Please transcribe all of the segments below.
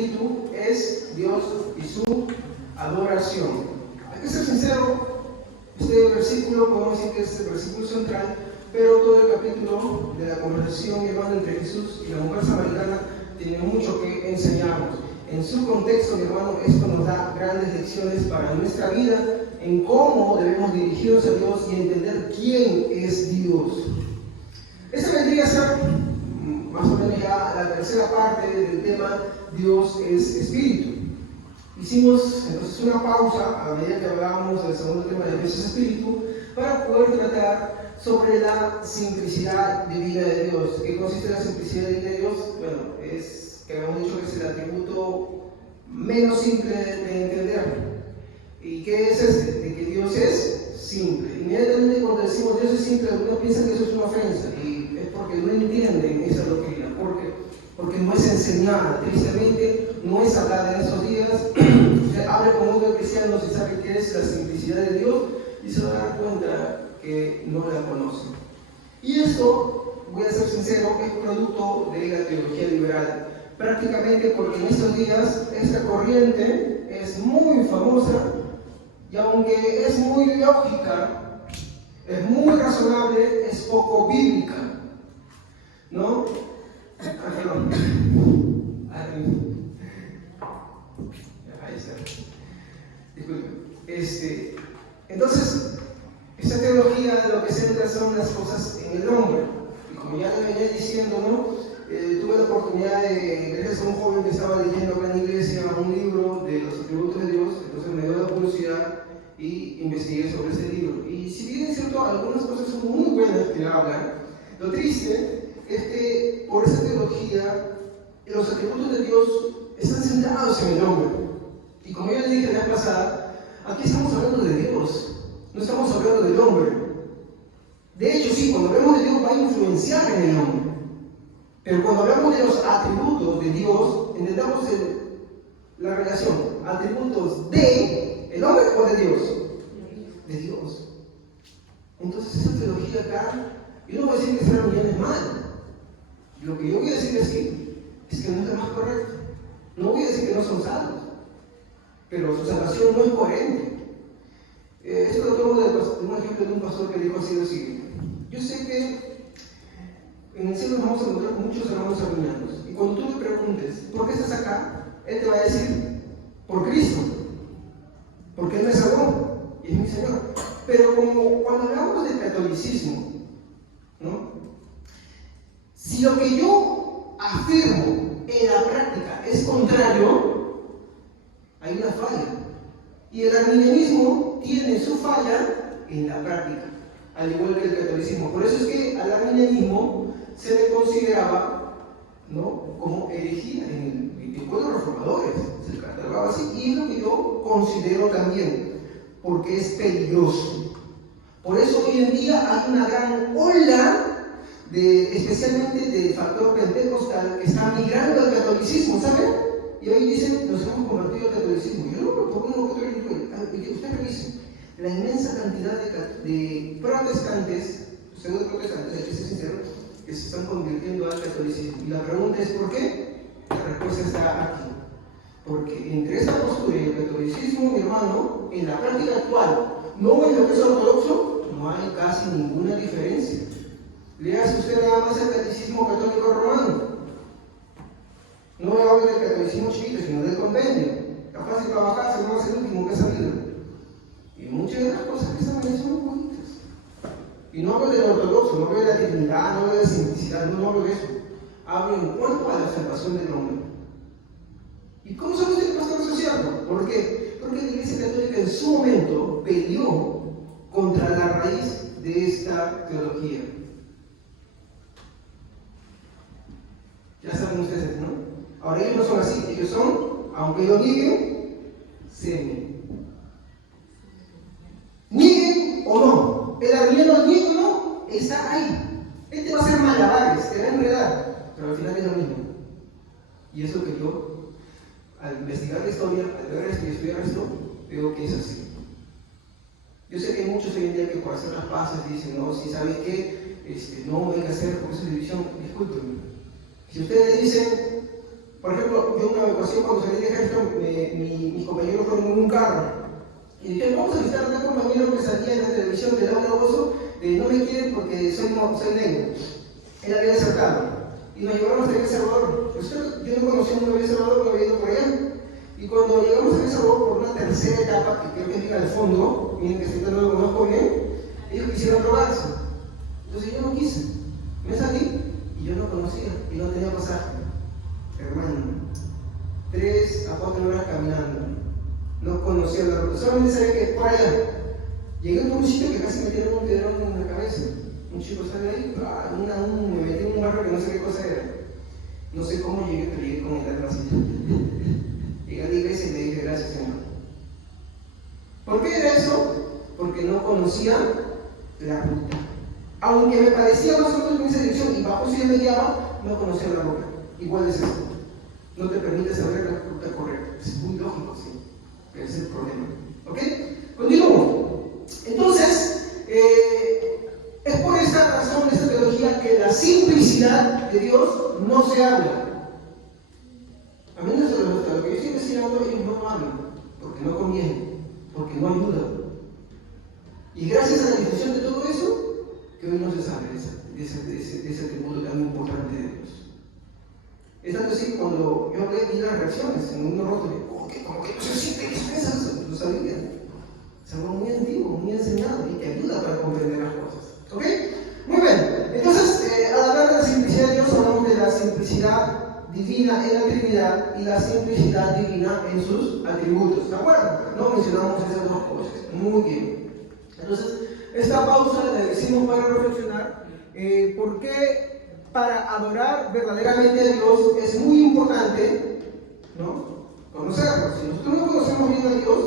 espíritu es Dios y su adoración. Hay que ser sincero, este versículo podemos decir que es el versículo central, pero todo el capítulo de la conversación, hermano, entre Jesús y la mujer samaritana tiene mucho que enseñarnos. En su contexto, mi hermano, esto nos da grandes lecciones para nuestra vida, en cómo debemos dirigirnos a Dios y entender quién es Dios. Esta vendría a ser más o menos ya la tercera parte del tema Dios es Espíritu. Hicimos entonces una pausa a medida que hablábamos del segundo tema de Dios es Espíritu para poder tratar sobre la simplicidad divina de Dios. ¿Qué consiste en la simplicidad divina de Dios? Bueno, es que habíamos dicho que es el atributo menos simple de entender. ¿Y qué es este? De que Dios es simple. Inmediatamente cuando decimos Dios es simple, algunos piensan que eso es una ofensa y es porque no entienden esa doctrina, porque no es enseñada. Tristemente no es hablada en estos días. Usted habla con otros cristianos y sabe qué es la simplicidad de Dios y se va a dar cuenta que no la conoce. Y esto, voy a ser sincero, es producto de la teología liberal. Prácticamente porque en estos días esta corriente es muy famosa y aunque es muy lógica, es muy razonable, es poco bíblica, ¿no? Perdón. Ahí está. Disculpe. Entonces, esta teología lo que centra son las cosas en el hombre. Y como ya le venía diciendo, ¿no? Tuve la oportunidad de, gracias a un joven que estaba leyendo acá en la iglesia un libro de los atributos de Dios, entonces me dio la curiosidad y investigué sobre ese libro. Y si bien es cierto, algunas cosas son muy buenas que hablan, lo triste es que por esa teología los atributos de Dios están centrados en el hombre. Y como yo le dije la vez pasada, aquí estamos hablando de Dios, no estamos hablando del hombre. De hecho, sí, cuando hablamos de Dios va a influenciar en el hombre. Pero cuando hablamos de los atributos de Dios, entendamos la relación, atributos de el hombre o de Dios. De Dios. Entonces esa teología acá, yo no voy a decir que sea bien es mal. Lo que yo voy a decir es que no es lo más correcto. No voy a decir que no son salvos, pero su salvación no es coherente. Esto lo tomo de un ejemplo de un pastor que dijo así lo siguiente. Yo sé que en el cielo nos vamos a encontrar con muchos hermanos arruinados. Y cuando tú le preguntes, ¿por qué estás acá? Él te va a decir, por Cristo. Porque Él me salvó y es mi Señor. Pero como cuando hablamos del catolicismo, ¿no? Si lo que yo afirmo en la práctica es contrario, hay una falla. Y el arminianismo tiene su falla en la práctica, al igual que el catolicismo. Por eso es que al arminianismo se le consideraba, ¿no?, como herejía en el pueblo de los reformadores, se le catalogaba así, y es lo que yo considero también, porque es peligroso. Por eso hoy en día hay una gran ola, especialmente del factor pentecostal, que está migrando al catolicismo, ¿saben? Y hoy dicen, nos hemos convertido al catolicismo. Yo no, ¿por qué no católico? Usted revise, la inmensa cantidad de protestantes, pseudo-protestantes, hay que ser sincero, que se están convirtiendo al catolicismo. Y la pregunta es ¿por qué? La respuesta está aquí. Porque entre esa postura y el catolicismo, mi hermano, en la práctica actual, no en lo que es ortodoxo, no hay casi ninguna diferencia. Léase usted nada más el catecismo católico romano. No hablo del catolicismo chiquito, sino del convenio. Capaz de trabajar, se no es el último que ha salido. Y muchas de las cosas que están ahí son muy bonitas. Y no hablo del ortodoxo, no hablo de la dignidad, no hablo de la simplicidad, no hablo de eso. Hablo en cuanto a la salvación del hombre. ¿Y cómo sabe usted que no está asociado? ¿Por qué? Porque la Iglesia Católica en su momento peleó contra la raíz de esta teología. Ya saben ustedes, ¿no? Ahora ellos no son así, ellos son, aunque lo nieguen, semi. Nieguen o no, el arminiano niegue o no, está ahí. Este va a hacer malabares, te va a enredar, pero al final es lo mismo. Y eso que yo, al investigar la historia, al ver esto y estudiar esto, veo que es así. Yo sé que hay muchos hoy en día que por hacer las paces dicen, no, si sabes qué, no hay que hacer por esa división, discúlpenme. Si ustedes dicen, Por ejemplo, yo en una ocasión cuando salí de ejército, mis compañeros fueron en un carro. Y dijeron, vamos a visitar a un compañero que salía en la televisión de Laura Bozo, no me quieren porque soy negro. Él había desertado. Y nos llevaron hasta El Salvador. Pues yo no conocía a un El Salvador cuando había ido por allá. Y cuando llegamos a El Salvador por una tercera etapa, que creo que es bien al fondo, miren que estoy no lo conozco bien, ellos quisieron drogarse. Entonces yo no quise. Me salí y yo no conocía y no tenía pasaje. Hermano, 3 a 4 horas caminando. No conocía la ruta. Solamente sabía que por allá. Llegué a un sitio que casi me tiraron un piedrón en la cabeza. Un chico sale ahí, me metí en un barrio que no sé qué cosa era. No sé cómo llegué, pero llegué con el alma así. Llegué a la iglesia y le dije, gracias, Señor. ¿Por qué era eso? Porque no conocía la ruta. Aunque me parecía más o menos en esa dirección y bajo si me guiaba, no conocía la ruta. Igual es esto. No te permite saber la ruta correcta. Es muy lógico, sí. Pero ese es el problema. ¿Ok? Continúo. Entonces, es por esta razón, esta teología, que la simplicidad de Dios no se habla. A mí no se me gusta. Lo que yo estoy enseñando, ellos no hablan. Porque no conviene. Porque no ayuda. Y gracias a la difusión de todo eso, que hoy no se sabe de ese atributo tan importante de Dios. Es tanto así que cuando yo hablé, vi las reacciones en unos rostros, como que no se siente eso, lo sabía. Es algo muy antiguo, muy enseñado y que ayuda para comprender las cosas. ¿Ok? Muy bien. Entonces, al hablar de la simplicidad de Dios, hablamos de la simplicidad divina en la Trinidad y la simplicidad divina en sus atributos. ¿De acuerdo? No mencionamos esas dos cosas. Muy bien. Entonces, esta pausa la decimos para reflexionar por qué para adorar verdaderamente a Dios es muy importante, ¿no?, conocerlo. Si nosotros no conocemos bien a Dios,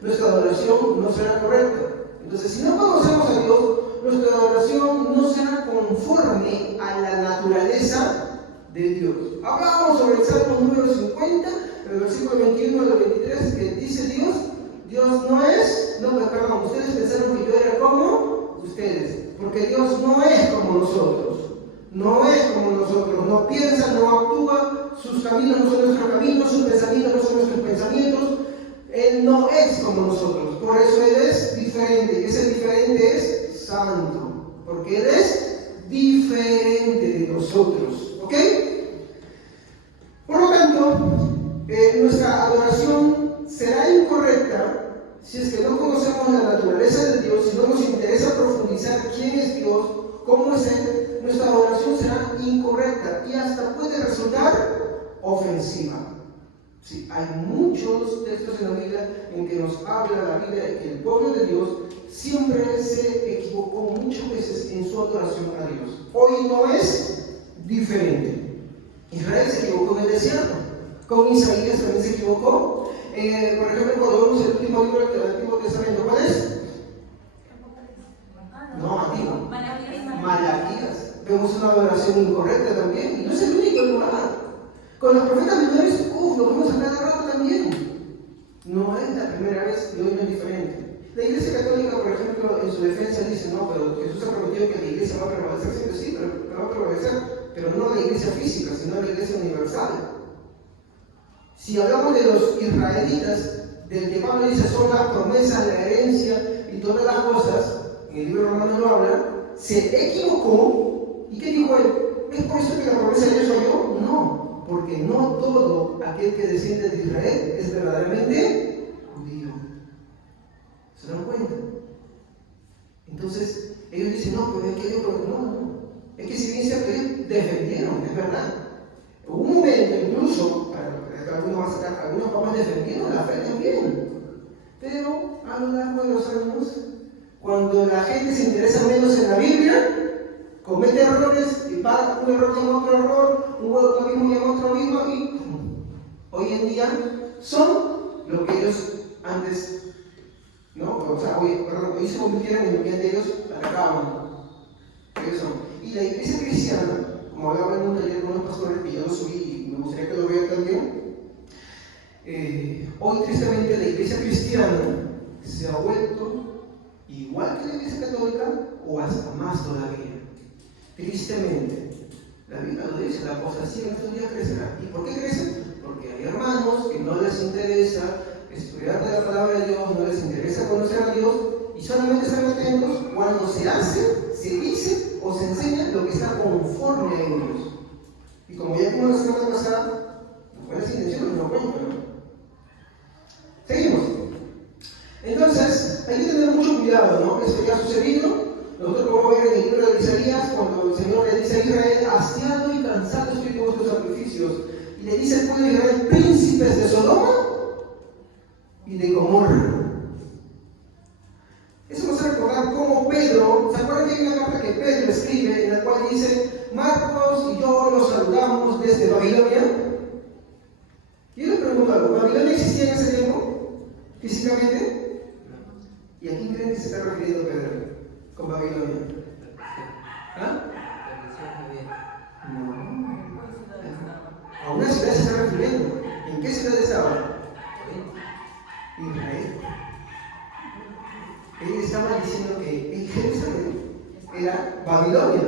nuestra adoración no será correcta. Entonces, si no conocemos a Dios, nuestra adoración no será conforme a la naturaleza de Dios. Hablábamos sobre el Salmo número 50, el versículo 21 al 23, que dice Dios no es, perdón, ustedes pensaron que yo era como ustedes, porque Dios no es como nosotros. No es como nosotros, no piensa, no actúa, sus caminos no son nuestros caminos, sus pensamientos no son nuestros pensamientos. Él no es como nosotros, por eso Él es diferente, y ese diferente es santo, porque Él es diferente de nosotros, ¿ok? Por lo tanto, nuestra adoración será incorrecta si es que no conocemos la naturaleza de Dios, si no nos interesa profundizar quién es Dios, cómo es Él. Nuestra adoración será incorrecta y hasta puede resultar ofensiva. Sí, hay muchos textos en la Biblia en que nos habla la Biblia de que el pueblo de Dios siempre se equivocó muchas veces en su adoración a Dios. Hoy no es diferente. Israel se equivocó en el desierto. Con Isaías también se equivocó. Por ejemplo, cuando vemos el último libro del Antiguo Testamento, ¿cuál es? No, Antiguo. Malaquías. Vemos una adoración incorrecta también, y no es el único lugar. Con los profetas menores, lo vemos a cada rato también. No es la primera vez y hoy no es diferente. La Iglesia Católica, por ejemplo, en su defensa dice, no, pero Jesús ha prometido que la Iglesia va a prevalecer, siempre sí, pero va a prevalecer, pero no la Iglesia física, sino la Iglesia universal. Si hablamos de los israelitas, del que Pablo dice son las promesas, la herencia y todas las cosas, en el libro romano lo habla, se equivocó. ¿Y qué dijo él? ¿Es por eso que la promesa de Dios soy yo? No, porque no todo aquel que desciende de Israel es verdaderamente judío. ¿Se dan cuenta? Entonces, ellos dicen, no, pero es que Dios no. Es que si bien cierto, ellos defendieron, es verdad. Hubo un momento, incluso, algunos papas defendieron la fe también. Pero a lo largo de los años, cuando la gente se interesa menos en la Biblia, comete errores y para un error llama otro error, un abismo llama otro abismo, y hoy en día son lo que ellos antes, ¿no? Hoy se convirtieron en lo que ellos atacaban. Ellos son. Y la iglesia cristiana, como hablaba en un taller con unos pastores que yo lo subí y me gustaría que lo vean también, hoy tristemente la iglesia cristiana se ha vuelto igual que la iglesia católica o hasta más todavía. Tristemente, La Biblia lo dice, la apostasía en estos días crecerá. ¿Y por qué crece? Porque hay hermanos que no les interesa estudiar de la palabra de Dios, no les interesa conocer a Dios, y solamente están atentos cuando se hace, se dice o se enseña lo que está conforme a ellos. Y como ya vimos la semana pasada, las buenas intenciones no cuentan, ¿no? Seguimos. Entonces, hay que tener mucho cuidado, ¿no? Esto ya ha sucedido. Nosotros podemos ver en el libro de Isaías, cuando el Señor le dice a Israel, hastiado y cansado estoy de vuestros sacrificios. Y le dice al pueblo de Israel, príncipes de Sodoma y de Gomorra. Eso nos hace recordar cómo Pedro, ¿se acuerdan que hay una carta que Pedro escribe en la cual dice, Marcos y yo los saludamos desde Babilonia? Yo le pregunto algo, ¿Babilonia existía en ese tiempo? ¿Físicamente? ¿Y a quién creen que se está refiriendo Pedro con Babilonia? ¿Ah? No. A una ciudad se está refiriendo. ¿En qué ciudad estaba? Israel. Él estaba diciendo que en Jerusalén era Babilonia.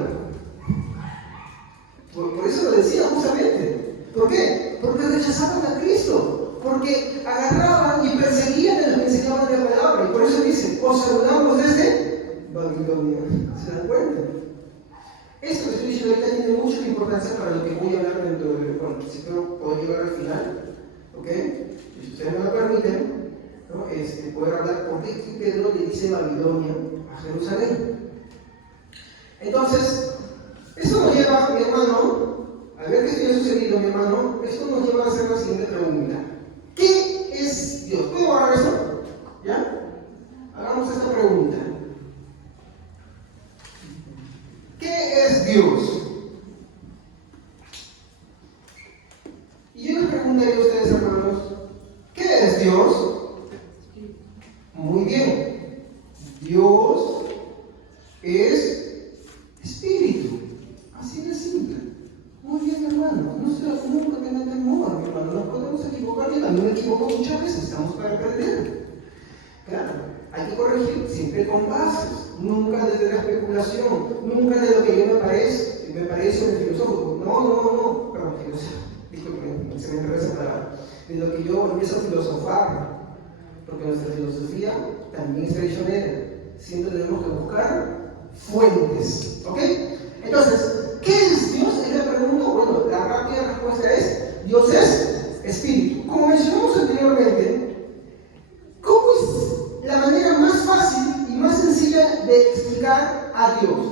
Por eso lo decía justamente. ¿Por qué? Porque rechazaban a Cristo. Porque agarraban y perseguían a los que enseñaban la palabra. Y por eso dice, os saludamos desde Babilonia. ¿Se dan cuenta? Esto que estoy diciendo ahorita tiene mucha importancia para lo que voy a hablar dentro de... Bueno, si puedo llegar al final. ¿Ok? Si ustedes me lo permiten, ¿no? Poder hablar por qué Pedro le dice Babilonia a Jerusalén. Entonces, esto nos lleva, mi hermano, al ver que esto ya ha sucedido, mi hermano, esto nos lleva a hacer la siguiente pregunta. ¿Qué es Dios? ¿Puedo borrar eso? ¿Ya? Hagamos esta pregunta. ¿Qué es Dios? Y yo les preguntaría a ustedes, hermanos, ¿qué es Dios? Muy bien. Dios es espíritu. Así de simple. Muy bien, hermano. No se nunca tengan temor, hermano. Nos podemos equivocar. Yo también me equivoco muchas veces. Estamos para aprender. Claro, hay que corregir siempre con bases. Nunca desde la especulación. Nunca de lo que yo me parece un filósofo. No. Perdón, filósofo. Disculpen, se me enredó esa palabra. De lo que yo empiezo a filosofar. Porque nuestra filosofía también es traicionera. Siempre tenemos que buscar fuentes. ¿Ok? Entonces, ¿qué es Dios? Es la pregunta. Bueno, la rápida respuesta es: Dios es espíritu. Como mencionamos anteriormente, ¿cómo es la manera más fácil y más sencilla de explicar a Dios?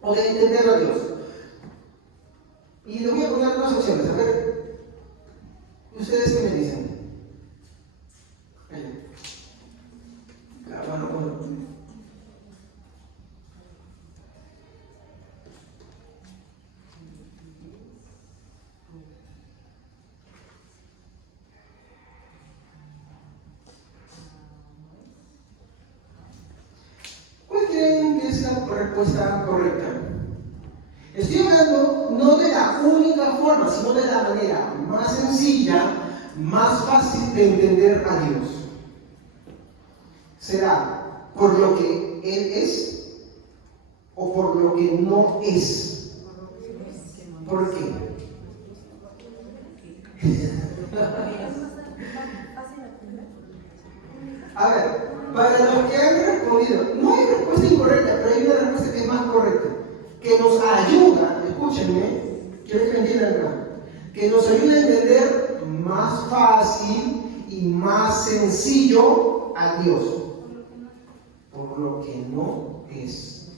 O de entender a Dios. Y les voy a poner dos opciones. A ver, ¿ustedes qué me dicen? Bueno. ¿Cuál creen que es la respuesta correcta? Estoy hablando no de la única forma, sino de la manera más sencilla, más fácil de entender a Dios. ¿Será por lo que Él es o por lo que no es? ¿Por qué? A ver, para los que han respondido, no hay respuesta incorrecta, pero hay una respuesta que es más correcta, que nos ayuda, escúchenme, quiero que me entiendan acá, que nos ayuda a entender más fácil y más sencillo a Dios. Por lo que no es.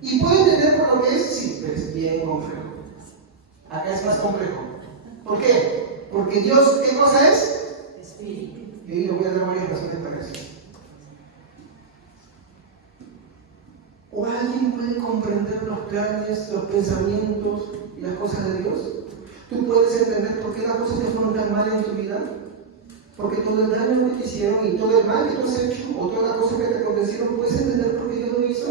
¿Y puede entender por lo que es? Sí, pero es bien complejo. Acá es más complejo. ¿Por qué? Porque Dios, ¿qué cosa es? Espíritu. Y yo voy a dar varias razones para eso. ¿O alguien puede comprender los planes, los pensamientos y las cosas de Dios? ¿Tú puedes entender por qué las cosas te fueron tan mal en tu vida? Porque todo el daño que te hicieron y todo el mal que tú has hecho, o toda la cosa que te acontecieron, ¿puedes entender por qué Dios lo hizo?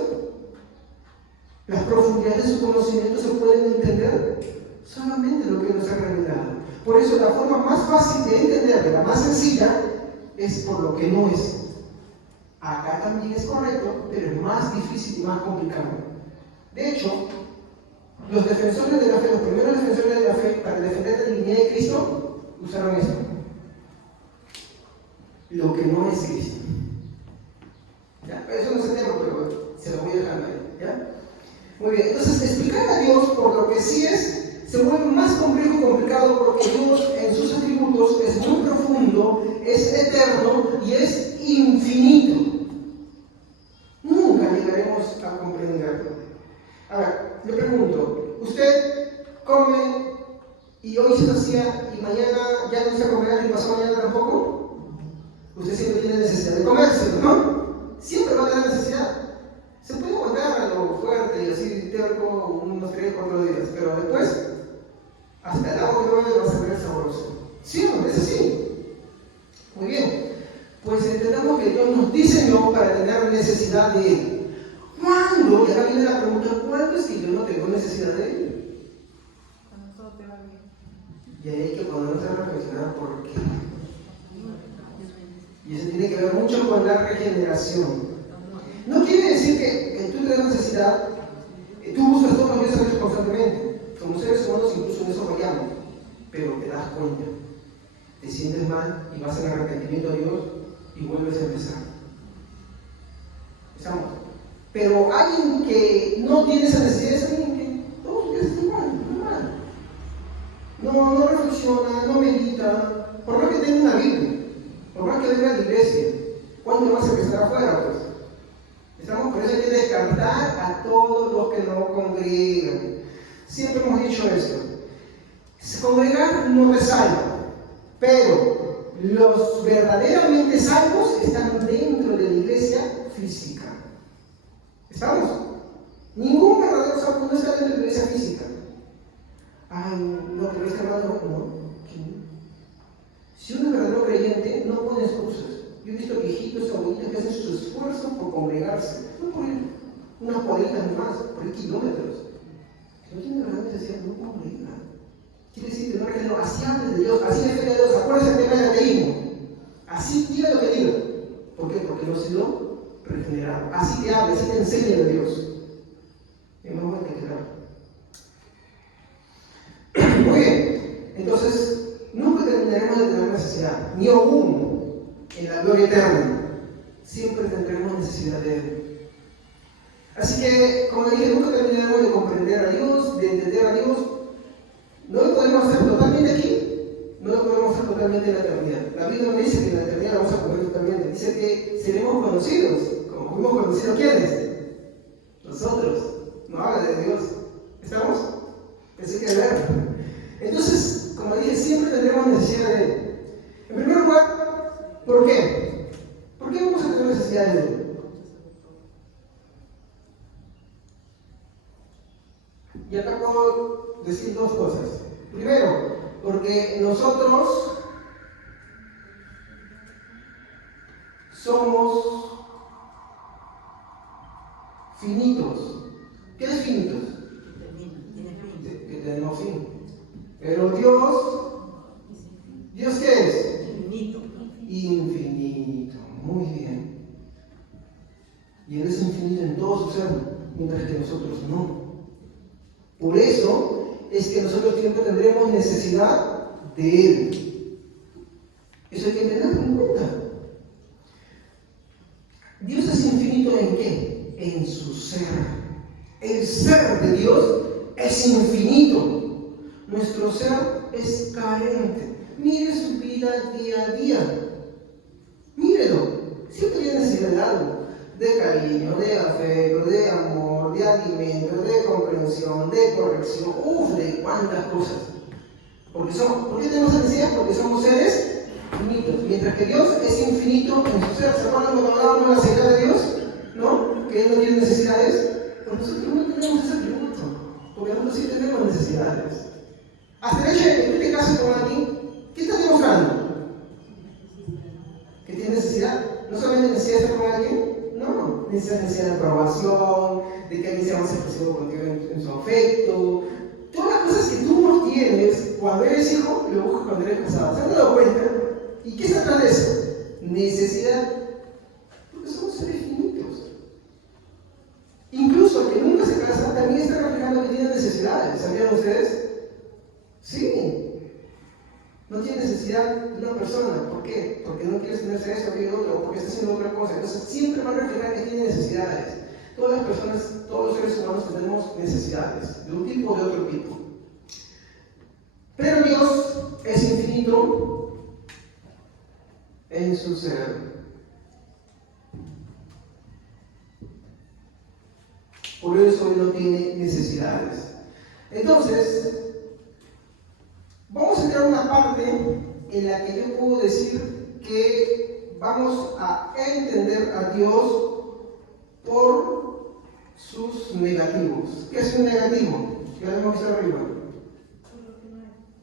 Las profundidades de su conocimiento se pueden entender solamente lo que nos ha revelado. Por eso la forma más fácil de entender, la más sencilla, es por lo que no es. Acá también es correcto, pero es más difícil y más complicado. De hecho, Los defensores de la fe, los primeros defensores de la fe, para defender la divinidad de Cristo, usaron esto. Lo que no es Cristo. ¿Ya? Eso no es el tema, pero se lo voy dejando ahí. ¿Ya? Muy bien, entonces explicar a Dios por lo que sí es, se vuelve más complejo y complicado porque Dios en sus atributos es muy profundo, es eterno y es infinito. Nunca llegaremos a comprenderlo. Ahora, le pregunto, ¿usted come y hoy se hacía y mañana ya no se comerá y pasado mañana tampoco? Usted siempre tiene necesidad de comerse, ¿no? Siempre va a tener necesidad. Se puede aguantar a lo fuerte y así terco unos 3 o 4 días, pero después, hasta el agua que va a saber sabroso. ¿Sí o no? Es así. Muy bien. Pues entendamos que Dios nos diseñó para tener necesidad de Él. ¿Cuándo? Y acá viene la pregunta, ¿cuándo es que yo no tengo necesidad de Él? Cuando todo te va bien. Y ahí hay que ponernos a reflexionar por qué. Y eso tiene que ver mucho con la regeneración. No quiere decir que tú tengas necesidad, tú buscas todos los días a Dios constantemente. Como seres humanos incluso en eso fallamos. Pero te das cuenta, te sientes mal y vas en arrepentimiento a Dios y vuelves a empezar. ¿Estamos? Pero alguien que no tiene esa necesidad es alguien que todos los días está igual, normal. No reflexiona, no medita, por más que tenga una Biblia, por más que venga a la iglesia. ¿Cuándo vas a empezar afuera? Pues? Estamos, por eso hay que descartar a todos los que no congregan. Siempre hemos dicho esto. Congregar no te salva, pero los verdaderamente salvos están dentro de la iglesia física. ¿Estamos? Ningún verdadero salvo no está dentro de la iglesia física. Ay, no, pero este hermano no. Si uno es verdadero creyente, no pone excusas. Yo he visto viejitos, abuelitos que hacen su esfuerzo por congregarse, no por ir unas cuadritas más, por ir kilómetros. Si no tiene verdad necesidad, no congrega. Quiere decir que no regenero, así hables de Dios, así defiende a Dios, acuérdense el tema del ateísmo. Así diga lo que diga. ¿Por qué? Porque no ha sido regenerado. Así te habla, así te enseña de Dios. Es más bueno que claro. Muy bien, entonces nunca terminaremos de tener necesidad, ni aún en la gloria eterna. Siempre tendremos necesidad de Él. Así que, como dije, nunca terminaremos de comprender a Dios, de entender a Dios. No lo podemos hacer totalmente aquí, no lo podemos hacer totalmente en la eternidad. La Biblia no dice que en la eternidad lo vamos a poner totalmente, dice que seremos conocidos. Como fuimos conocidos, ¿quiénes? Nosotros. No habla de Dios. ¿Estamos? Eso hay que ver. Entonces, como dije, siempre tendremos necesidad de Él. En primer lugar, ¿por qué? ¿Por qué vamos a tener necesidad de Él? Y acá puedo decir 2 cosas. Primero, porque nosotros somos finitos. ¿Qué es finitos? Que tenemos fin. Pero ¿Dios qué es? Infinito. Infinito. Muy bien. Y Él es infinito en todo su ser, mientras que nosotros no. Por eso es que nosotros siempre tendremos necesidad de Él. Eso hay que tenerlo en cuenta. Dios es infinito ¿en qué? En su ser. El ser de Dios es infinito. Nuestro ser es carente. Mire su vida día a día. Mírelo. Siempre tiene necesidad de algo. De cariño, de afecto, de amor, de alimento, de comprensión, de corrección. De cuántas cosas. ¿Por qué tenemos necesidad? Porque somos seres finitos. Mientras que Dios es infinito en su ser. ¿Se acuerdan cuando hablábamos de la seriedad de Dios? ¿No? Que Él no tiene necesidades. Pues nosotros no tenemos ese atributo. Porque nosotros sí tenemos necesidades. Hasta el hecho de que tú te cases con alguien, ¿qué estás demostrando? ¿Que tienes necesidad? No solamente necesidad de estar con alguien, no. Necesidad de aprobación, de que alguien sea más expresivo contigo en su afecto. Todas las cosas que tú no tienes cuando eres hijo, lo buscas cuando eres casado. ¿Se han dado cuenta? ¿Y qué se trata de eso? Necesidad. Porque somos seres finitos. Incluso el que nunca se casa también está reflejando que tiene necesidad. necesidad de una persona. ¿Por qué? Porque no quieres tenerse esto, aquello, otro, o porque está haciendo otra cosa. Entonces siempre va a reflejar que tiene necesidades. Todas las personas, todos los seres humanos tenemos necesidades, de un tipo o de otro tipo. Pero Dios es infinito en su ser. Por eso Él no tiene necesidades. Entonces, vamos a entrar a una parte en la que yo puedo decir que vamos a entender a Dios por sus negativos. ¿Qué es un negativo? Ya lo hemos visto arriba.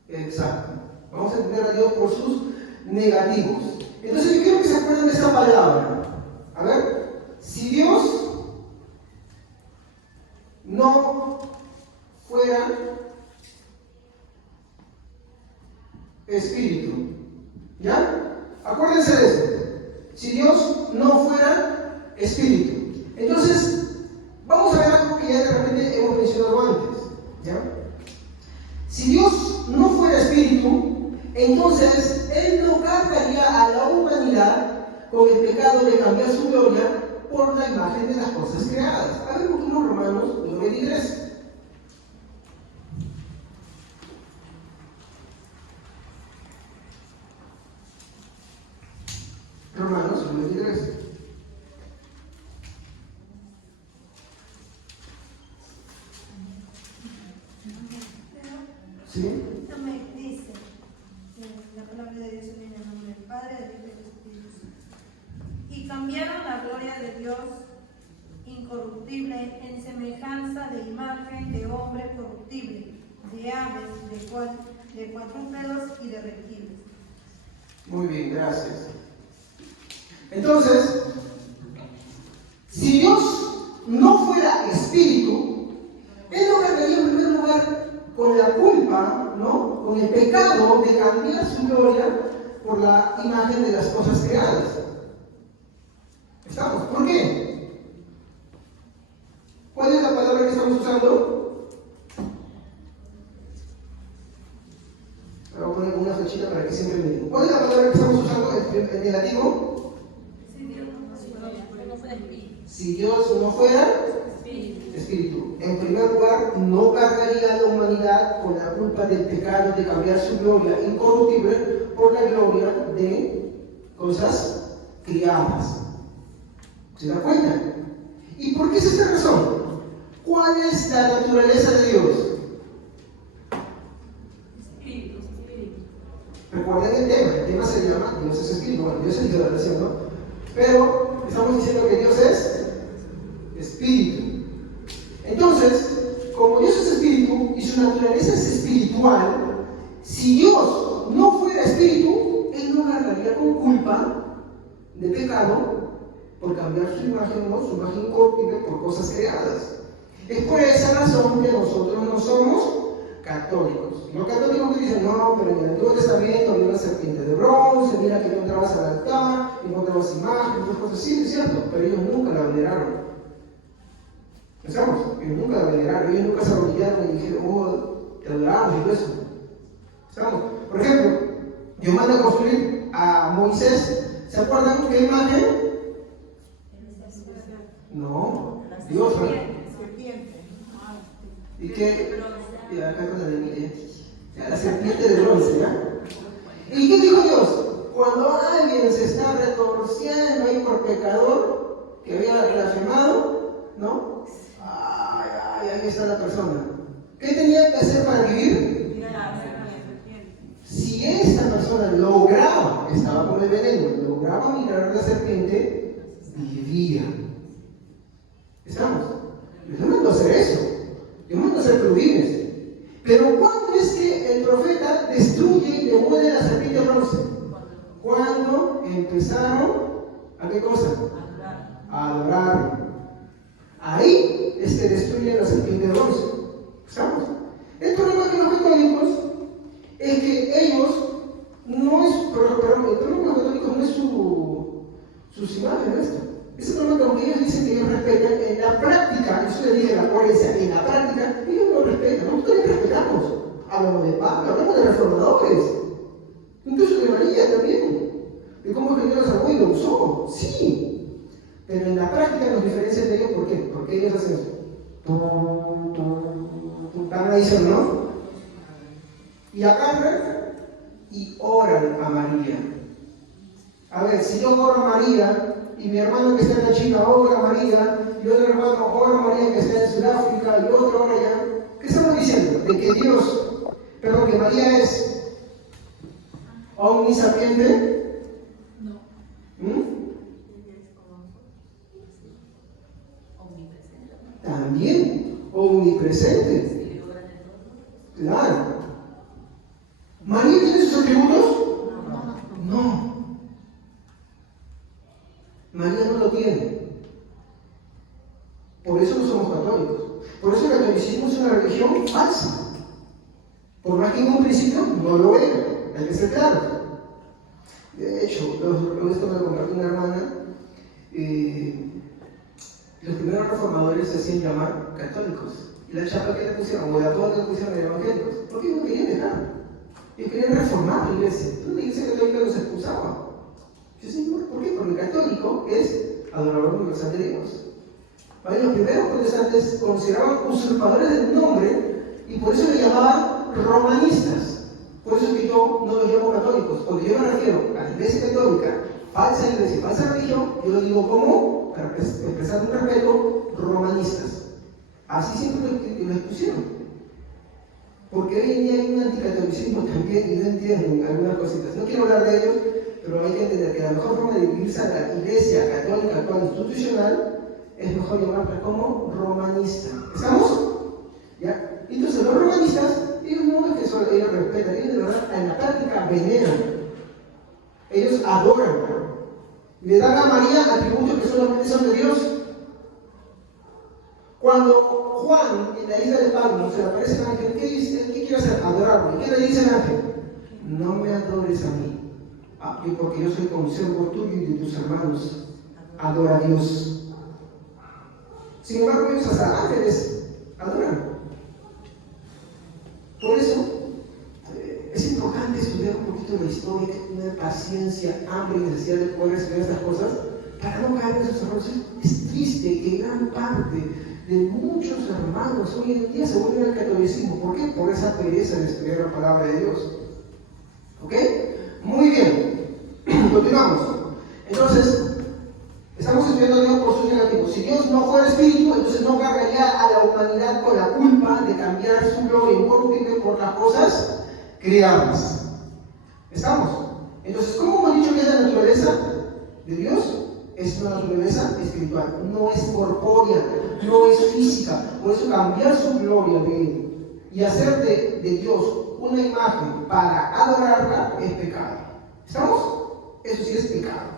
Exacto. Vamos a entender a Dios por sus negativos. Entonces yo quiero que se acuerden de esta palabra. A ver, si Dios no fuera espíritu, ¿ya? Acuérdense de eso. Si Dios no fuera espíritu. Entonces, vamos a ver algo que ya de repente hemos mencionado antes, ¿ya? Si Dios no fuera espíritu, entonces Él no cargaría a la humanidad con el pecado de cambiar su gloria por la imagen de las cosas creadas. A ver, busquemos Romanos 9:23. Romanos 9:23. ¿Sí? También dice, la palabra de Dios viene en el nombre del Padre, del Hijo y del Espíritu Santo. Y cambiaron la gloria de Dios incorruptible en semejanza de imagen de hombre corruptible, de aves, de cuadrúpedos y de reptiles. Muy bien, gracias. Entonces, si Dios no fuera espíritu, Él no cargaría en primer lugar con la culpa, ¿no? Con el pecado de cambiar su gloria por la imagen de las cosas creadas. ¿Estamos? ¿Por qué? ¿Cuál es la palabra que estamos usando? Voy a poner una flechita para que siempre me digan. ¿Cuál es la palabra que estamos usando en negativo? Si Dios no fuera espíritu. En primer lugar, no cargaría a la humanidad con la culpa del pecado de cambiar su gloria incorruptible por la gloria de cosas criadas. ¿Se da cuenta? ¿Y por qué es esta razón? ¿Cuál es la naturaleza de Dios? Espíritu. Recuerden el tema se llama Dios es espíritu. Bueno, Dios es Dios, ¿no? Pero estamos diciendo que Dios es espíritu. Entonces, como Dios es espíritu y su naturaleza es espiritual, si Dios no fuera espíritu, Él no cargaría con culpa de pecado por cambiar su imagen, ¿no? Su imagen incorruptible por cosas creadas. Es por esa razón que nosotros no somos católicos. Los católicos que dicen, no, pero en el Antiguo Testamento había una serpiente de bronce, mira que no entrabas al altar, encontrabas imágenes, otras cosas. Sí, es cierto, pero ellos nunca la veneraron. ¿Estamos? Ellos nunca la veneraron, ellos nunca se arrodillaron y dijeron, oh, te adoramos y todo eso. ¿Estamos? Por ejemplo, Dios manda a construir a Moisés. ¿Se acuerdan qué imagen? No, Dios. Serpiente. ¿Y qué? Y acá con la de Emilia. La serpiente de bronce, ¿ya? ¿Y qué dijo Dios? Cuando alguien se está retorciendo ahí por pecador, que había blasfemado, ¿no? Ay, ahí está la persona. ¿Qué tenía que hacer para vivir? Si esta persona lograba, estaba por el veneno, lograba mirar a la serpiente, vivía. ¿Estamos? Yo mando a hacer eso. Yo mando a hacer que lo vives. Pero ¿cuándo es que el profeta destruye y devuelve la serpiente de bronce? Cuando empezaron ¿a qué cosa? A adorar. Ahí es que destruyen la serpiente de bronce. ¿Estamos? El problema que los católicos es que ellos no es, perdón, el problema de los católicos no es sus imágenes. Es el problema que aunque ellos dicen que ellos respetan, en la práctica, eso le dije la coherencia, en la práctica, ellos no respetan. Nosotros también respetamos. Hablamos de Pablo, hablamos de reformadores. Incluso de María también. ¿De cómo Dios la salvó y lo usó? Sí. Pero en la práctica nos diferencian de ellos, ¿por qué? Porque ellos hacen eso. Van a decir, ¿no? Y agarran y oran a María. A ver, si yo oro a María y mi hermano que está en la China ora a María, y otro hermano ora a María que está en Sudáfrica y otro ora allá, ¿qué estamos diciendo? De que que María es omnisapiente. No. También omnipresente. Claro. ¿María tiene sus atributos? No. María no lo tiene. Por eso no somos católicos. Por eso el catolicismo es una religión falsa. Por más que en un principio no lo era. Hay que ser claro. De hecho, esto me lo compartió una hermana. Los primeros reformadores se hacían llamar católicos. Y la chapa que le pusieron, o la toda que le pusieron, eran evangélicos. Porque ellos no querían dejar. Ellos querían reformar la iglesia. Entonces la iglesia católica los expulsaba. Yo sé, ¿por qué? Porque el católico es adorador universal de Dios. ¿Vale? Los primeros protestantes consideraban usurpadores del nombre y por eso le llamaban romanistas. Por eso es que yo no los llamo católicos. Cuando yo me refiero a la iglesia católica, falsa iglesia, falsa religión, yo lo digo como, para expresar un respeto, romanistas. Así siempre lo expusieron. Porque hoy en día hay un anticatolicismo también, y no entienden algunas cositas. No quiero hablar de ellos, pero hay que entender que la mejor forma de vivirse a la iglesia católica actual institucional es mejor llamarla como romanista. ¿Estamos? ¿Ya? Entonces los romanistas, ellos no es que solo ellos respetan, ellos de verdad en la práctica veneran. Ellos adoran. Le dan a María atributos que solamente son de Dios. Cuando Juan en la isla de Patmos se le aparece el ángel, ¿qué dice? ¿Qué quiere hacer? Adorarlo. ¿Y qué le dice el ángel? No me adores a mí, porque yo soy consiervo tuyo y de tus hermanos. Adora a Dios. Sin embargo, ellos hasta ángeles adoran. Por eso es importante estudiar un poquito la historia, tener paciencia, hambre y necesidad de poder estudiar estas cosas para no caer en esos errores. Es triste que gran parte de muchos hermanos hoy en día se vuelven al catolicismo. ¿Por qué? Por esa pereza de estudiar la palabra de Dios. ¿Ok? Muy bien. Continuamos. Entonces, estamos estudiando a Dios por sus negativos. Si Dios no fuera espíritu, entonces no cargaría a la humanidad con la culpa de cambiar su gloria incorruptible por las cosas creadas. ¿Estamos? Entonces, ¿cómo hemos dicho que es la naturaleza de Dios? Es una naturaleza espiritual, no es corpórea, no es física. Por eso cambiar su gloria de Él y hacer de Dios una imagen para adorarla es pecado. ¿Estamos? Eso sí es pecado.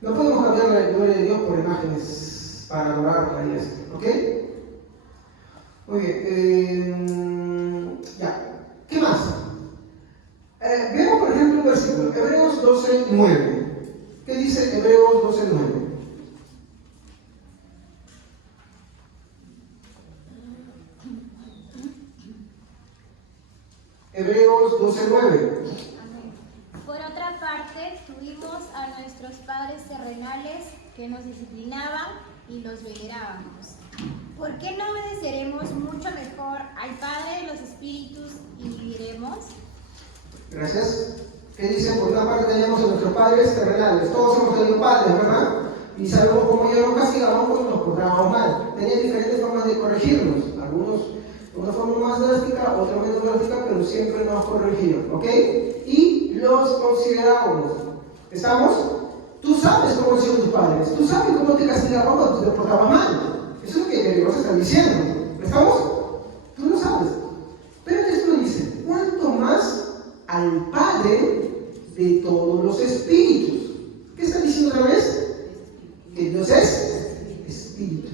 No podemos cambiar la gloria de Dios por imágenes para adorarla y esto, ¿ok? Muy bien. Ya. ¿Qué más? Veamos, por ejemplo, un versículo. Hebreos 12:9. ¿Qué dice Hebreos 12:9? Hebreos 12:9. Por otra parte, tuvimos a nuestros padres terrenales que nos disciplinaban y los venerábamos. ¿Por qué no obedeceremos mucho mejor al Padre de los Espíritus y viviremos? Gracias. ¿Qué dice? Por una parte tenemos a nuestros padres terrenales. Todos hemos tenido padres, ¿verdad? Y sabemos cómo ellos nos castigaban cuando nos portábamos mal. Tenían diferentes formas de corregirnos. Algunos de una forma más drástica, otra menos drástica, pero siempre nos corrigieron, ¿ok? Y los considerábamos. ¿Estamos? Tú sabes cómo han sido tus padres. Tú sabes cómo te castigaban cuando te portabas mal. Eso es lo que Dios está diciendo. ¿Estamos? Tú lo sabes. Pero esto dice, ¿cuánto más al Padre de todos los espíritus? ¿Qué está diciendo otra vez? Que Dios es espíritu.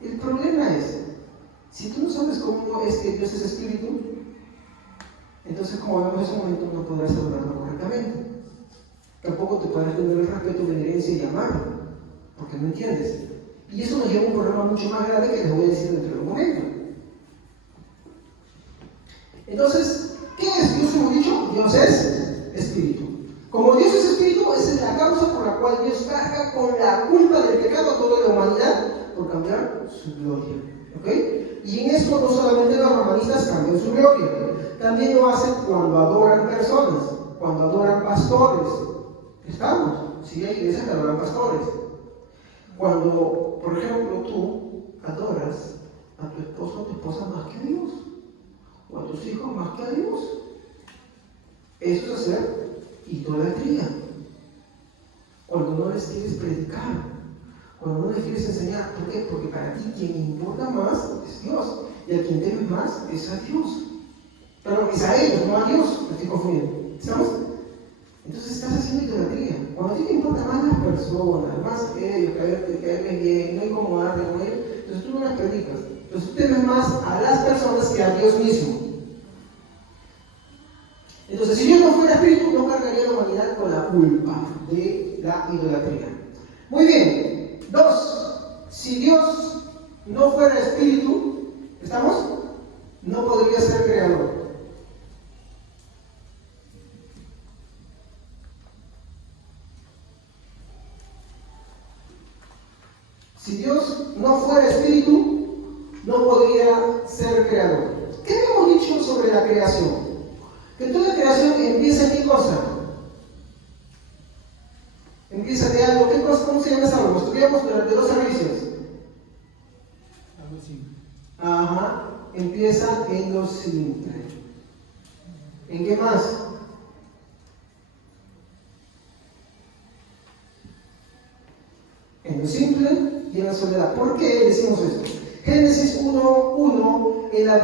El problema es, si tú no sabes cómo es que Dios es espíritu, entonces, como hablamos en ese momento, no podrás adorarlo correctamente. Tampoco te podrás tener el respeto, venerencia y amarlo, porque no entiendes. Y eso nos lleva a un problema mucho más grave que les voy a decir dentro de un momento. Entonces, ¿qué es Dios? Hemos dicho, Dios es espíritu. Como Dios es espíritu, esa es la causa por la cual Dios carga con la culpa del pecado a toda la humanidad por cambiar su gloria. ¿Ok? Y en esto no solamente los romanistas cambian su gloria, también lo hacen cuando adoran personas, cuando adoran pastores. ¿Estamos? Sí, hay iglesias que adoran pastores. Cuando, por ejemplo, tú adoras a tu esposo o tu esposa más que a Dios, o a tus hijos más que a Dios, eso es hacer idolatría. Cuando no les quieres predicar, cuando no les quieres enseñar. ¿Por qué? Porque para ti quien importa más es Dios, y a quien temes más es a Dios. Pero es a ellos, no a Dios. Me estoy confundiendo. ¿Estamos? Entonces estás haciendo idolatría. Cuando a ti te importan más las personas, más ellos, caerles bien, no incomodarte con ellos, entonces tú no las predicas. Entonces tú temes más a las personas que a Dios mismo. Entonces, si Dios no fuera espíritu, no cargaría a la humanidad con la culpa de la idolatría. Muy bien. 2. Si Dios no fuera espíritu, ¿estamos? No podría ser creador. Si Dios no fuera espíritu, no podría ser creador. ¿Qué hemos dicho sobre la creación? Que toda creación empieza en qué cosa? Empieza de algo. ¿Qué cosa? ¿Cómo se llama esa algo? Estudiamos durante 2 servicios. Algo simple. Ajá. Empieza en lo simple. ¿En qué más? En lo simple y en la soledad. ¿Por qué decimos esto? Génesis 1:1, en la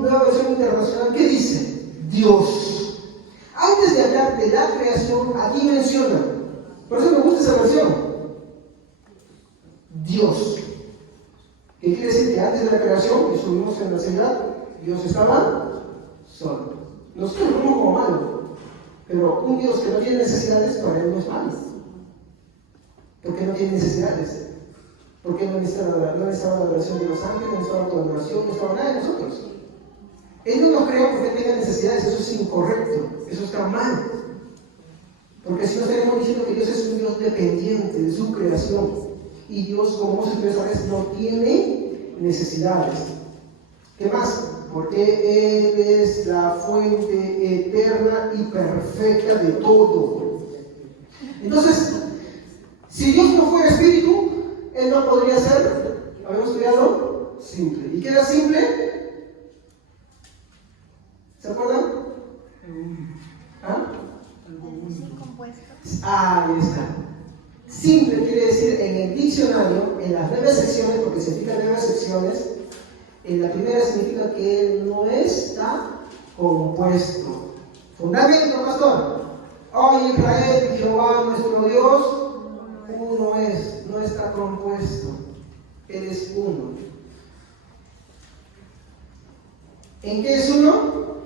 nueva versión internacional, ¿qué dice? Dios. Antes de hablar de la creación, aquí menciona, por eso me gusta esa versión, Dios. ¿Qué quiere decir? Que antes de la creación, y subimos en la ciudad, Dios estaba solo. Nosotros lo vemos como malo, pero un Dios que no tiene necesidades, para él no es malo. ¿Por qué no tiene necesidades? Porque no necesitaba la adoración de los ángeles, no necesitaba tu adoración, no necesitaba nada de nosotros. Él no nos creó porque tenga necesidades, eso es incorrecto, eso está mal. Porque si no estaríamos diciendo que Dios es un Dios dependiente de su creación. Y Dios, como ustedes saben, no tiene necesidades. ¿Qué más? Porque Él es la fuente eterna y perfecta de todo. Entonces, si Dios no fuera espíritu, Él no podría ser, habíamos estudiado, simple. ¿Y qué era simple? ¿Se acuerdan? ¿Ah? Sin compuesto. Ahí está. Simple quiere decir en el diccionario, en las 9 secciones, porque significa 9 secciones, en la primera significa que Él no está compuesto. Fundamento, pastor. Oh Israel, Jehová nuestro Dios, uno es, no está compuesto. Él es uno. ¿En qué es uno?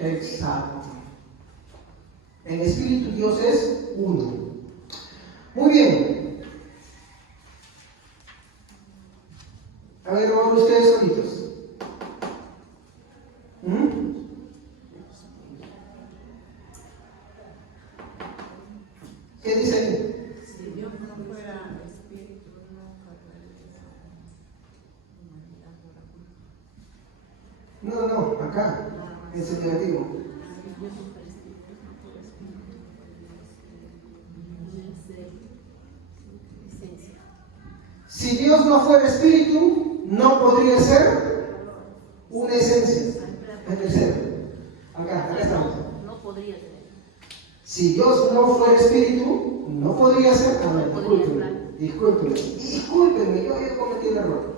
Exacto. En espíritu Dios es uno. Muy bien. A ver, vamos ustedes solitos. ¿Qué dice ahí? Si Dios no fuera espíritu, no cargaría la humanidad por la culpa. No, acá, en el negativo. Si Dios no fuera espíritu, no podría ser una esencia. El tercero. Acá estamos. No podría ser. Si Dios no fuera espíritu, no podría ser. A ver, discúlpenme, yo he cometido el error.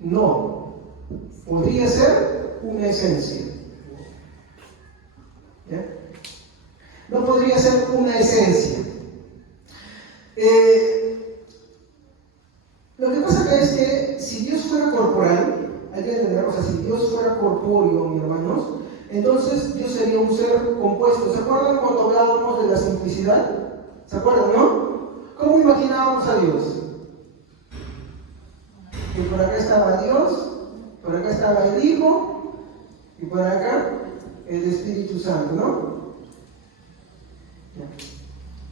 No, podría ser una esencia. ¿Ya? No podría ser una esencia. Lo que pasa acá es que si Dios fuera corporal, hay que entender, o sea, si Dios fuera corpóreo, mis hermanos, entonces Dios sería un ser compuesto. ¿Se acuerdan cuando hablábamos de la simplicidad? ¿Se acuerdan, no? ¿Cómo imaginábamos a Dios? Que por acá estaba Dios, por acá estaba el Hijo, Y por acá, el Espíritu Santo, ¿no?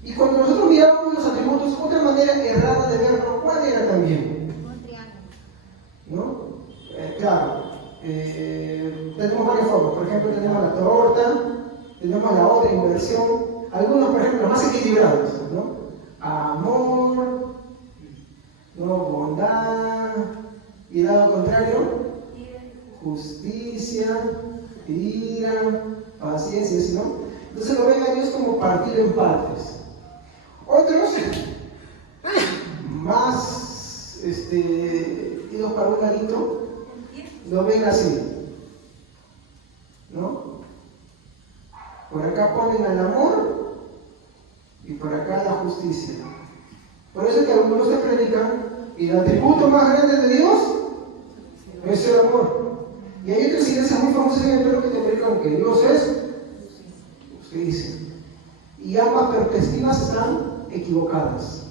Y cuando nosotros miramos los atributos, otra manera errada de verlo, ¿cuál era también? Un triángulo. ¿No? Claro, tenemos varias formas. Por ejemplo, tenemos la torta, tenemos la otra inversión. Algunos, por ejemplo, más equilibrados, ¿no? Amor, ¿no? Bondad, y lado contrario, justicia, ira, paciencia, ¿sí, no? Entonces lo ven a Dios como partido en partes. Otros, más idos para un ladito, lo ven así, ¿no? Por acá ponen al amor y por acá la justicia. Por eso es que algunos se predican y el atributo más grande de Dios es el amor. Y hay otras iglesias muy famosas en el Perú que te predican que Dios es justicia. Y ambas perspectivas están equivocadas.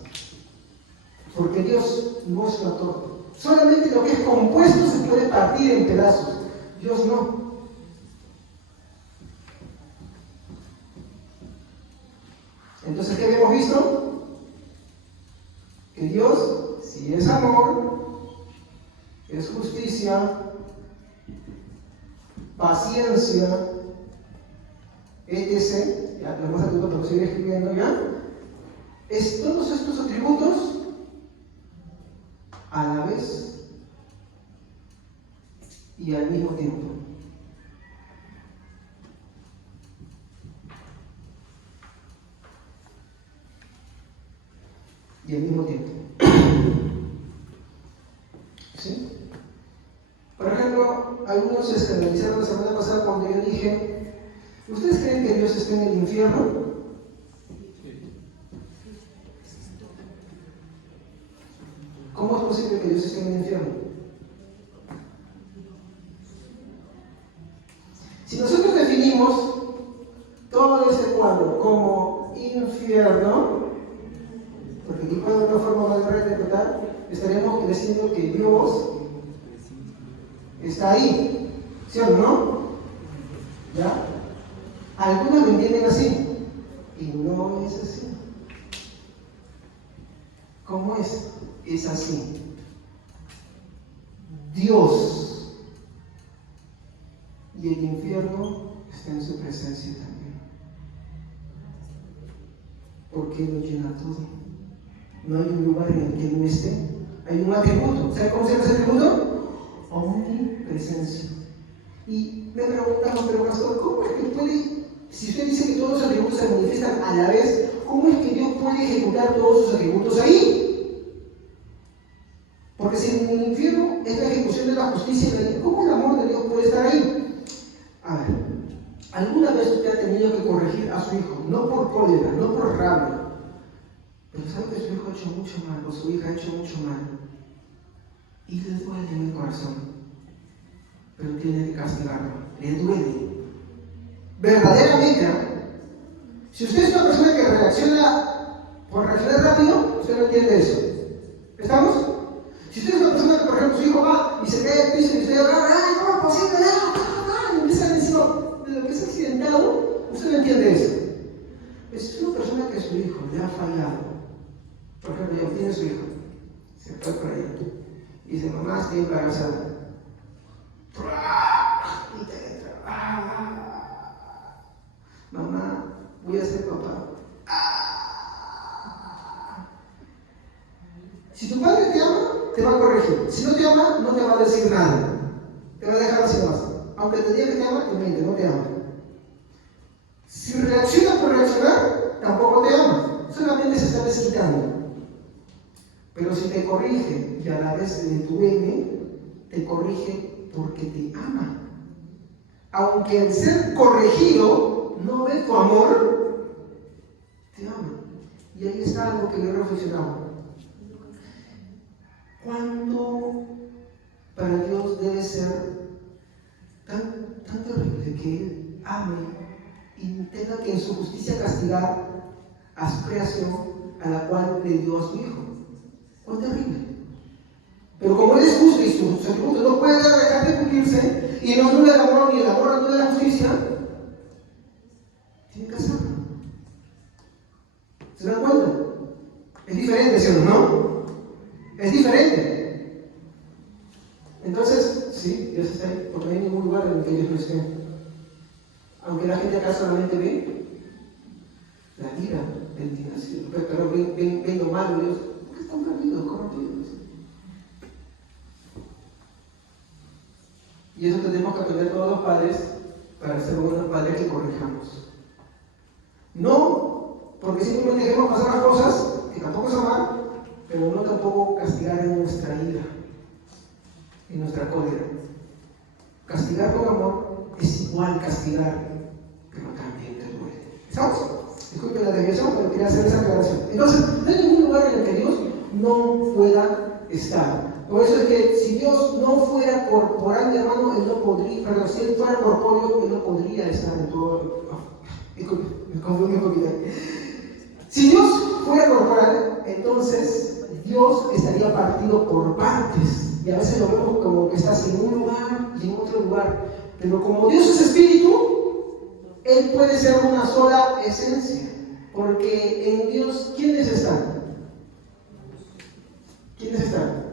Porque Dios no es una torta. Solamente lo que es compuesto se puede partir en pedazos. Dios no. Entonces, ¿qué habíamos visto? Que Dios, si es amor, es justicia, paciencia, etc. Ya tenemos atributos, pero sigue escribiendo ya. Es todos estos atributos a la vez y al mismo tiempo. Y al mismo tiempo. ¿Sí? Por ejemplo, algunos se escandalizaron la semana pasada cuando yo dije: ¿ustedes creen que Dios está en el infierno? ¿Cómo es posible que Dios esté en el infierno? Si nosotros definimos todo este cuadro como infierno, porque aquí puede haber una forma más de reinterpretar, estaríamos diciendo que Dios está ahí, ¿sí o no? ¿Ya? Algunos lo entienden así, y no es así. ¿Cómo es? Es así. Dios y el infierno está en su presencia también. Porque lo llena todo. No hay un lugar en el que no esté. Hay un atributo. ¿Sabe cómo se llama ese atributo? Omnipresencia. Y me preguntamos, pero pastor, ¿cómo es que puede, si usted dice que todos los atributos se manifiestan a la vez, ¿cómo es que Dios puede ejecutar todos sus atributos ahí? Porque si en el infierno es la ejecución de la justicia y la ley, ¿cómo el amor de Dios puede estar ahí? A ver, ¿alguna vez usted ha tenido que corregir a su hijo? No por cólera, no por rabia, pero sabe que su hijo ha hecho mucho mal, o su hija ha hecho mucho mal, y le duele en el corazón, pero tiene que castigarlo, le duele. Verdaderamente, si usted es una persona que reacciona por reaccionar rápido, usted no entiende eso. ¿Estamos? Si usted es una persona que, por ejemplo, su hijo va y se cae al piso y usted agarra, ¡ay, cómo es posible! Y empieza a decir, de lo que es accidentado, usted no entiende eso. Pero si es una persona que su hijo le ha fallado, por ejemplo, ya tiene su hijo, se fue por ahí y dice: mamá, estoy embarazada. Y te entra, mamá, voy a ser papá. Si tu padre te ama, te va a corregir. Si no te ama, no te va a decir nada. Te va a dejar así nomás. Aunque te diga que te ama, te miente, no te ama. Si reacciona por reaccionar, tampoco te ama. Solamente se está desquitando. Pero si te corrige y a la vez le duele, te corrige porque te ama. Aunque el ser corregido no ve tu amor, te ama. Y ahí está algo que yo he reflexionado. ¿Cuándo para Dios debe ser tan terrible que Él ame y tenga que en su justicia castigar a su creación a la cual le dio a su Hijo? ¿Cuán terrible? Pero como Él es justo y sus atributos no pueden dejar de cumplirse, y no anula el amor, ni el amor anula la justicia, tiene que hacerlo. ¿Se dan cuenta? Es diferente, ¿sí o no? Es diferente. Entonces, sí, Dios está ahí, porque no hay ningún lugar en el que Dios no esté. Aunque la gente acá solamente ve la ira, la indignación, pero ven lo malo de Dios. ¿Por qué están perdidos, corrompidos? Y eso tenemos que aprender todos los padres para ser buenos padres que corrijamos. No porque simplemente dejemos pasar las cosas, que tampoco son mal, pero no tampoco castigar en nuestra ira, en nuestra cólera. Castigar con amor es igual castigar, pero también te duele. ¿Estamos? Disculpen la desviación, pero quería hacer esa aclaración. Entonces, no hay ningún lugar en el que Dios no pueda estar. Por eso es que si Dios no fuera corporal, hermano, Él no podría, perdón, si Él fuera corpóreo, Él no podría estar en todo. Disculpe, me confundí un poquito. Si Dios fuera corporal, entonces Dios estaría partido por partes. Y a veces lo vemos como que estás en un lugar y en otro lugar. Pero como Dios es espíritu, Él puede ser una sola esencia. Porque en Dios, ¿quiénes están? ¿Quiénes están?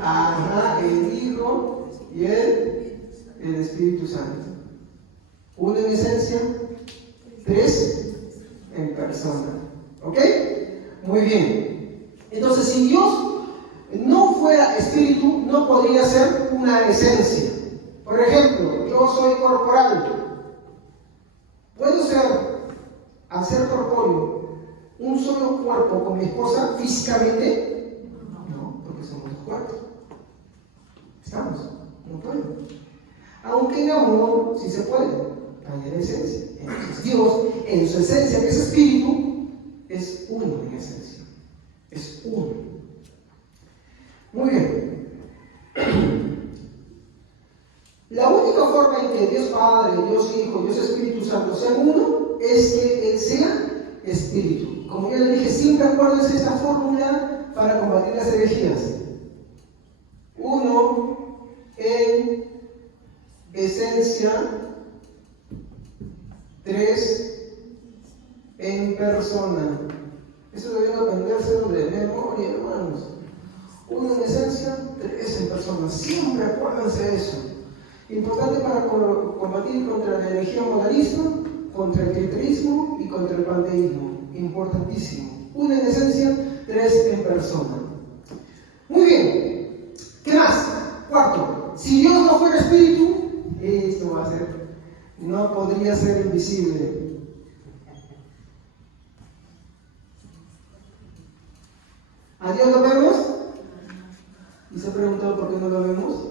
Ajá, el Hijo y el Espíritu Santo. Uno en esencia, tres en persona. ¿Ok? Muy bien. Entonces, si Dios no fuera espíritu, no podría ser una esencia. Por ejemplo, yo soy corporal. ¿Puedo ser, al ser corpóreo, un solo cuerpo con mi esposa físicamente? No, porque somos dos cuerpos. ¿Estamos? No puedo. Aunque en amor sí se puede, también en esencia. Entonces Dios, en su esencia, que es espíritu, es uno en esencia. Es uno. Muy bien. La única forma en que Dios Padre, Dios Hijo, Dios Espíritu Santo sean uno es que Él sea espíritu. Como ya le dije, siempre acuérdense esta fórmula para combatir las herejías. Uno en esencia, tres en persona. Eso deben aprendérselo de memoria, hermanos. Uno en esencia, tres en persona. Siempre acuérdense de eso. Importante para combatir contra la herejía modalista, contra el criterismo y contra el panteísmo. Importantísimo. Uno en esencia, tres en persona. Muy bien. ¿Qué más? Cuarto, si Dios no fuera espíritu, esto va a ser, no podría ser invisible. ¿A Dios lo vemos? ¿Y se ha preguntado por qué no lo vemos?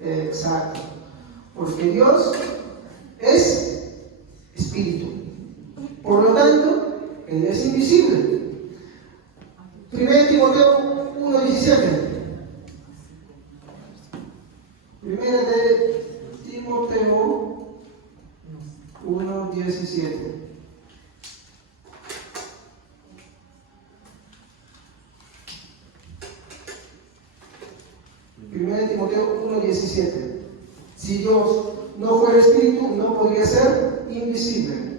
Exacto. Porque Dios es espíritu. Por lo tanto, Él es invisible. 1 Timoteo 1:17. 1 Timoteo 1:17. Primera de Timoteo 1:17. Si Dios no fuera espíritu, no podría ser invisible.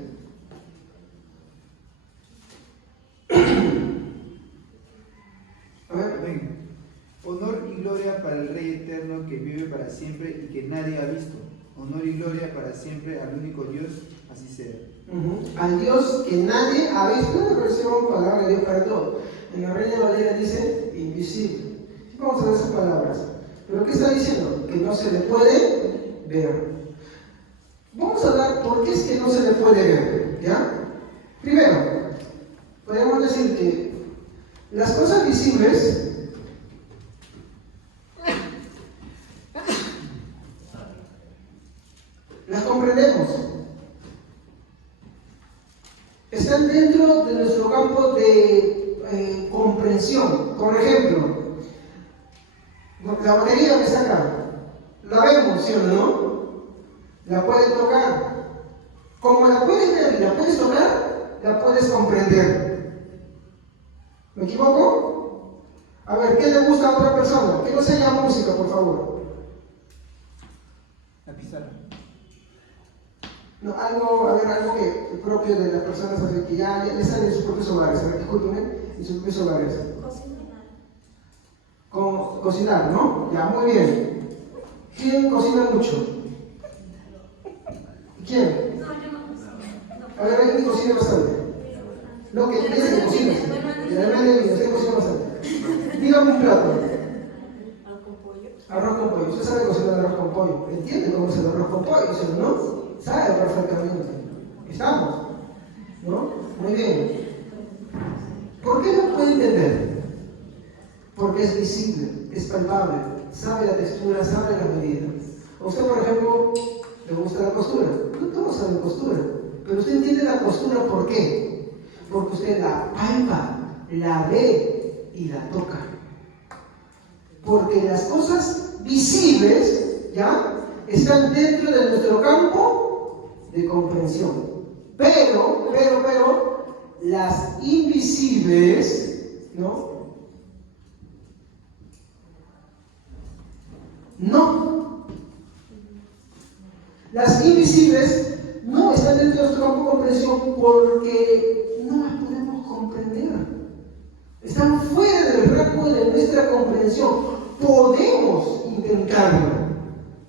Amén. Honor y gloria para el Rey eterno que vive para siempre y que nadie ha visto. Honor y gloria para siempre al único Dios, así sea. Al Dios que nadie ha visto. Una versión palabra de Dios para todo. En la Reina Valera dice invisible. Vamos a ver esas palabras. ¿Pero qué está diciendo? Que no se le puede ver. Vamos a hablar por qué es que no se le puede ver. ¿Ya? Primero, podemos decir que las cosas visibles las comprendemos. Están dentro de nuestro campo de comprensión. Por ejemplo, la batería que está acá, la vemos, ¿sí o no? La puedes tocar. Como la puedes ver y la puedes tocar, la puedes comprender. ¿Me equivoco? A ver, ¿qué le gusta a otra persona? Que no se llama música, por favor. La pizarra. No, algo que propio de las personas así, que ya están en sus propios hogares. A ver, discúlpenme, en sus propios hogares. Cocinar, ¿no? Ya, muy bien. ¿Quién cocina mucho? ¿Quién? A ver, alguien que cocina bastante. No, que piensa que cocina. Que la hermana de usted cocina bastante. Dígame un plato. Arroz con pollo. Usted sabe cocinar arroz con pollo. ¿Entiende cómo es el arroz con pollo? ¿Sí, no? Sabe perfectamente. ¿Estamos? ¿No? Muy bien. ¿Por qué no puede entender? Porque es visible, es palpable, sabe la textura, sabe las medidas. A usted, por ejemplo, le gusta la costura. Todos saben costura. Pero usted entiende la costura, ¿por qué? Porque usted la palpa, la ve y la toca. Porque las cosas visibles, ¿ya?, están dentro de nuestro campo de comprensión. Pero, las invisibles, ¿no? No. Las invisibles no están dentro de nuestro campo de comprensión porque no las podemos comprender. Están fuera del rango de nuestra comprensión. Podemos intentarlo,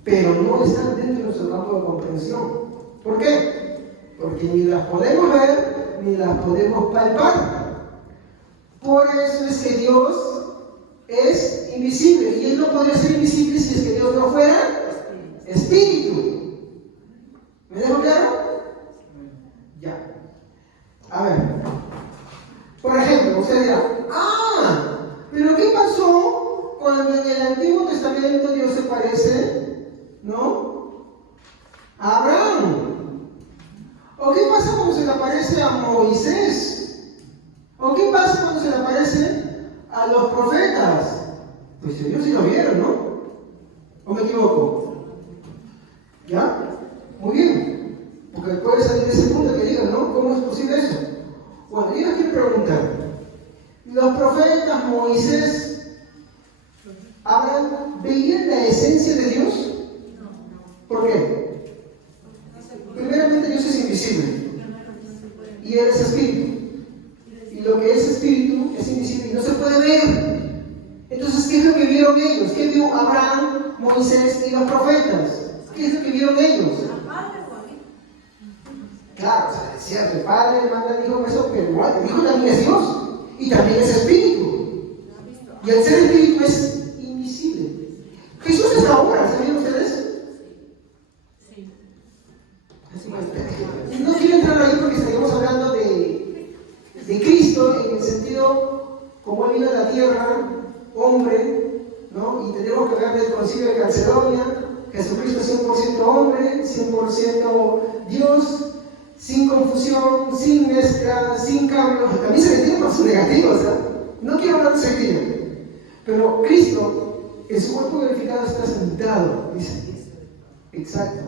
pero no están dentro de nuestro campo de comprensión. ¿Por qué? Porque ni las podemos ver, ni las podemos palpar. Por eso es que Dios es invisible, y Él no podría ser invisible si es que Dios no fuera espíritu. ¿Me dejo claro? Ya. A ver. Por ejemplo, usted dirá, pero ¿qué pasó cuando en el Antiguo Testamento Dios se parece, ¿no?, a Abraham? ¿O qué pasa cuando se le aparece a Moisés? ¿O qué pasa cuando se le aparece a los profetas? Pues ellos sí lo vieron, ¿no? ¿O me equivoco? ¿Ya? Muy bien. Porque puede salir de ese punto que digan, ¿no? ¿Cómo es posible eso? Bueno, yo les quiero preguntar. ¿Los profetas, Moisés, Abraham, veían la esencia de Dios? ¿Por qué? Primeramente, Dios es invisible. Y Él es espíritu. Y lo que es espíritu es invisible y no se puede ver. Entonces, ¿qué es lo que vieron ellos? ¿Qué vio Abraham, Moisés y los profetas? ¿Qué es lo que vieron ellos? Claro, o sea, es cierto, el Padre manda al Hijo eso, pero igual, el Hijo también es Dios y también es espíritu. Y el ser espíritu es invisible. Jesús es la obra, ¿sabían ustedes? Sí. No quiero entrar ahí porque estaríamos hablando de Cristo en el sentido como Él vino a la tierra, hombre, ¿no? Y tenemos que hablar del Concilio de Calcedonia. Jesucristo es 100% hombre, 100% Dios, sin confusión, sin mezcla, sin cambios. También se le tiene cosas negativas, ¿eh? No quiero hablar de ese día. Pero Cristo, en su cuerpo glorificado, está sentado, dice. Exacto.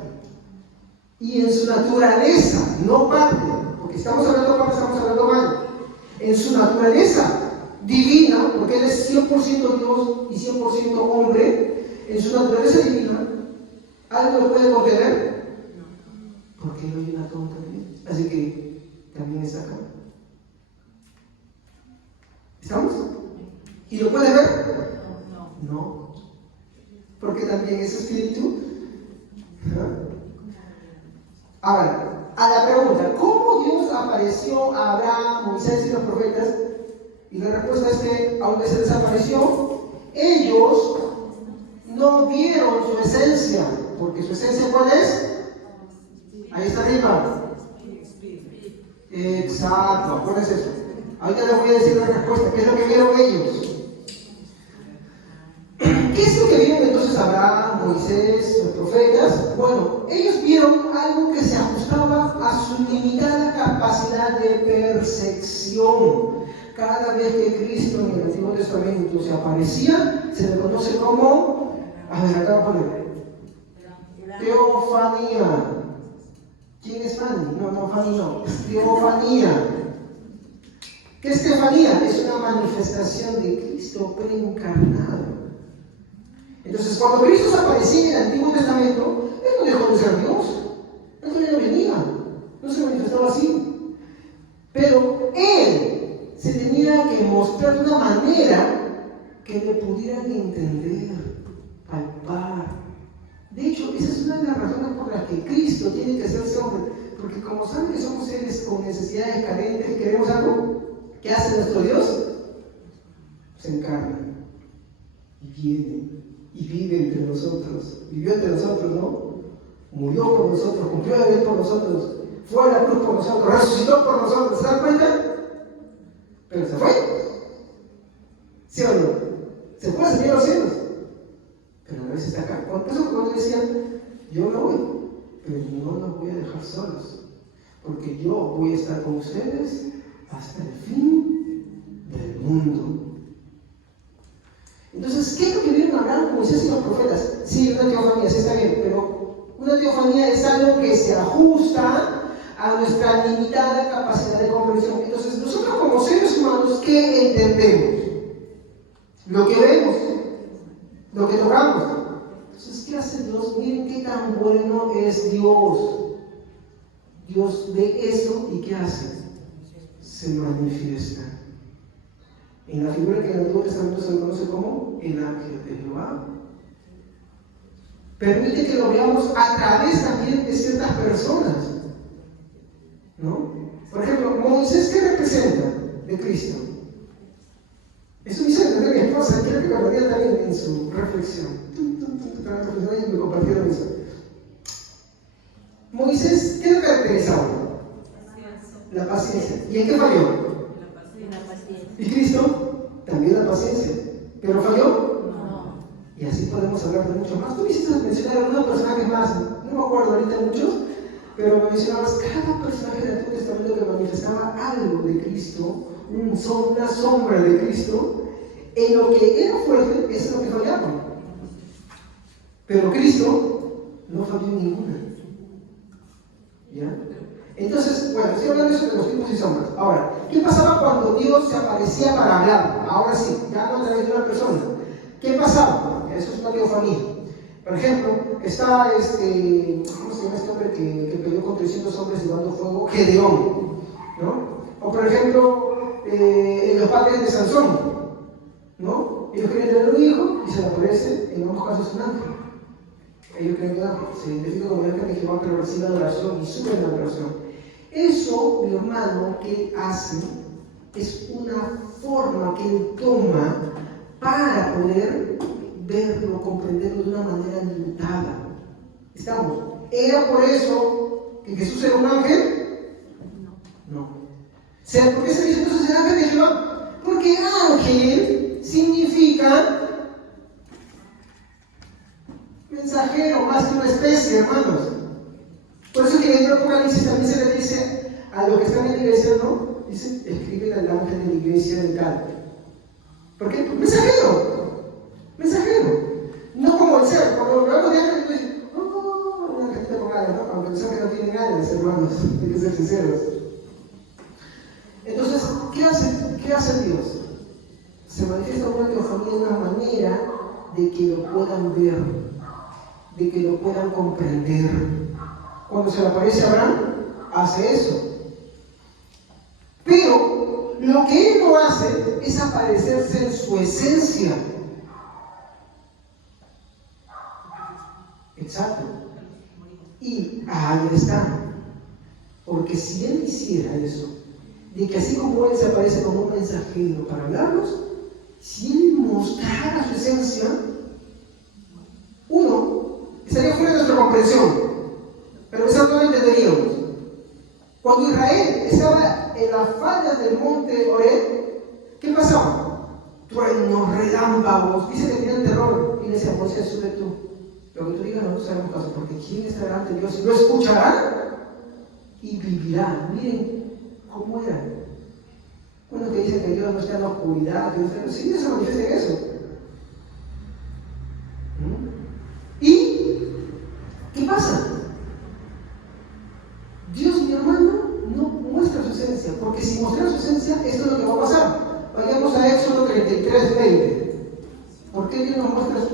Y en su naturaleza, no parte, porque estamos hablando parte, estamos hablando mal. En su naturaleza divina, porque Él es 100% Dios y 100% hombre, en su naturaleza divina, ¿algo lo puede contener? Porque Él lo llena todo también. Así que también está acá. ¿Estamos? ¿Y lo puede ver? No. Porque también es espíritu. Ahora, a la pregunta, ¿cómo Dios apareció a Abraham, Moisés y los profetas? Y la respuesta es que, aunque se desapareció, ellos no vieron su esencia. Porque su esencia, ¿cuál es? Ahí está arriba. Exacto, ¿cuál es eso? Ahorita les voy a decir la respuesta. ¿Qué es lo que vieron ellos? ¿Qué es lo que vieron entonces Abraham, Moisés, los profetas? Bueno, ellos vieron algo que se ajustaba a su limitada capacidad de percepción. Cada vez que Cristo en el Antiguo Testamento se aparecía, se le conoce como, a ver, acá voy a poner, teofanía. ¿Quién es Fanny? No, Fanny no, es teofanía. ¿Qué es teofanía? Es una manifestación de Cristo preencarnado. Entonces, cuando Cristo se aparecía en el Antiguo Testamento, Él no dejó de ser Dios. Él todavía no venía. No se manifestaba así. Pero Él se tenía que mostrar de una manera que le pudieran entender, palpar. De hecho, esa es una de las razones por las que Cristo tiene que hacerse hombre. Porque como saben que somos seres con necesidades carentes y queremos algo, ¿qué hace nuestro Dios? Se encarna y viene y vive entre nosotros. Vivió entre nosotros, ¿no? Murió por nosotros, cumplió la ley por nosotros, fue a la cruz por nosotros, resucitó por nosotros. ¿Se dan cuenta? Pero se fue. ¿Sí o no? Se fue a ascender a los cielos. Pero a veces está acá. Por eso cuando decían, yo me voy, pero no los voy a dejar solos, porque yo voy a estar con ustedes hasta el fin del mundo. Entonces, ¿qué es lo que vienen a hablar Moisés y los profetas? Sí, una teofanía, sí está bien, pero una teofanía es algo que se ajusta a nuestra limitada capacidad de comprensión. Entonces, nosotros como seres humanos, ¿qué entendemos? Lo que vemos, lo que tocamos. Entonces, ¿qué hace Dios? Miren qué tan bueno es Dios. Dios ve eso y ¿qué hace? Se manifiesta. En la figura que en el Antiguo Testamento se le conoce como el ángel de Jehová. Permite que lo veamos a través también de ciertas personas, ¿no? Por ejemplo, Moisés, ¿qué representa de Cristo? Eso me hizo entender mi esposa, creo que compartía también en su reflexión. Y me compartieron eso. Moisés, ¿qué le caracterizaba? La paciencia. ¿Y en qué falló? ¿Y Cristo? También la paciencia. ¿Pero falló? No. Y así podemos hablar de mucho más. Tú me hiciste mencionar a algunos personajes más, no me acuerdo ahorita muchos, pero me mencionabas cada personaje del Antiguo Testamento que manifestaba algo de Cristo, una sombra de Cristo. En lo que era fuerte, eso es lo que fallaba. Pero Cristo no falló en ninguna. ¿Ya? Entonces, bueno, estoy hablando de los tipos y sombras. Ahora, ¿qué pasaba cuando Dios se aparecía para hablar? Ahora sí, ya no a través de una persona. ¿Qué pasaba? Eso es una teofanía. Por ejemplo, está ¿cómo se llama este hombre que peleó con 300 hombres llevando fuego? Gedeón, ¿no? O por ejemplo, los padres de Sansón, ¿no? Ellos querían tener un hijo y se le aparece, en ambos casos, un ángel. Ellos creen que se identifica como el ángel de Jehová, pero recibe adoración y sube la adoración. Eso, mi hermano, que él hace es una forma que él toma para poder verlo, comprenderlo de una manera limitada. ¿Estamos? ¿Era por eso que Jesús era un ángel? No. ¿Por qué se dice entonces el ángel de Jehová? Porque ángel significa mensajero, más que una especie, hermanos. Por eso que en el Apocalipsis también se le dice a los que están en la iglesia, ¿no? Dice, escribe al ángel de la iglesia de tal. ¿Por qué? Mensajero. Mensajero. No como el ser. Cuando hablamos de ángel, tú dices, oh, una cajita con alas, ¿no? Aunque los ángeles no tienen alas, hermanos. Hay que ser sinceros. Entonces, ¿qué hace Dios? Se manifiesta una teofanía de una manera de que lo puedan ver, de que lo puedan comprender. Cuando se le aparece a Abraham, hace eso. Pero lo que él no hace es aparecerse en su esencia. Exacto. Y ahí está. Porque si él hiciera eso, de que así como él se aparece como un mensajero para hablarnos, si él mostrara su esencia, uno, estaría fuera de nuestra comprensión. Pero eso no lo entenderíamos. Cuando Israel estaba en las faldas del monte Horeb, ¿qué pasaba? Truenos, relámpagos, dice que tenían terror. Y le decía, Moisés, sube tú. Lo que tú digas no sabemos caso, porque ¿quién estará ante Dios? Lo escuchará y vivirá. Miren cómo era. Uno que dice que Dios no está en la oscuridad, que Dios está... Sí, Dios se manifiesta en eso. ¿Y qué pasa? Dios, mi hermano, no muestra su esencia, porque si mostrara su esencia, esto es lo que va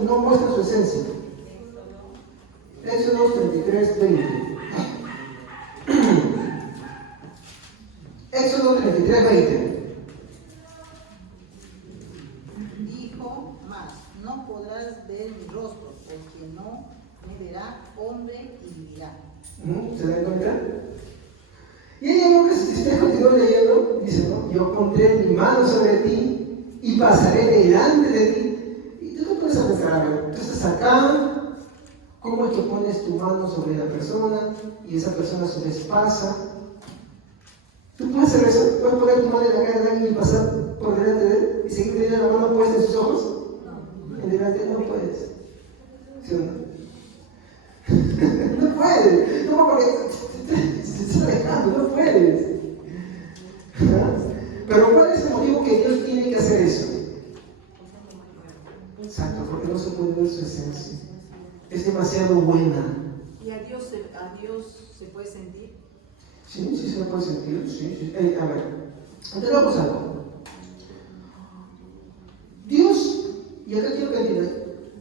no muestra su esencia. Éxodo 33, 20. Éxodo 33, 20. Dijo más, no podrás ver mi rostro, porque no me verá hombre y vivirá. ¿Se dan cuenta? Y hay algo que si ustedes continúan leyendo, dice, ¿no? Yo pondré mi mano sobre ti y pasaré delante de ti. Y tú te puedes pensar, entonces acá, ¿cómo es que pones tu mano sobre la persona y esa persona a su vez pasa? ¿Tú puedes hacer eso? ¿Puedes poner tu mano en la cara de alguien y pasar por delante de él? ¿Y seguir teniendo la mano puesta en sus ojos? En delante de él no puedes. ¿Sí o no? No puedes. No, porque se está alejando, no puedes. Pero ¿cuál es el motivo que Dios tiene que hacer eso? Exacto, porque no se puede ver su esencia. Es demasiado buena. ¿Y a Dios se puede sentir? Sí, sí se lo puede sentir. Sí. A ver, entendamos algo. Dios, y acá quiero que entiendan,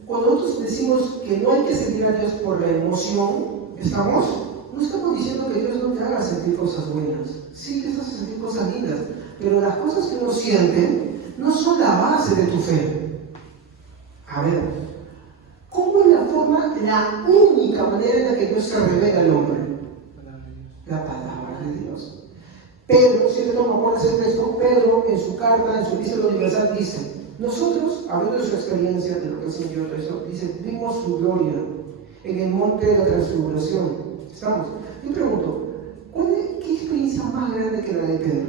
cuando nosotros decimos que no hay que sentir a Dios por la emoción, no estamos diciendo que Dios no te haga sentir cosas buenas. Sí, te hace sentir cosas lindas, pero las cosas que uno siente no son la base de tu fe. A ver, ¿cómo es la única manera en la que Dios se revela al hombre? La palabra de Dios. Pedro, si no me acuerdo ese texto, Pedro en su carta, en su epístola universal dice, nosotros, hablando de su experiencia, de lo que el Señor hizo, dice, vimos su gloria en el monte de la transfiguración. ¿Estamos? Yo pregunto, ¿qué experiencia más grande que la de Pedro?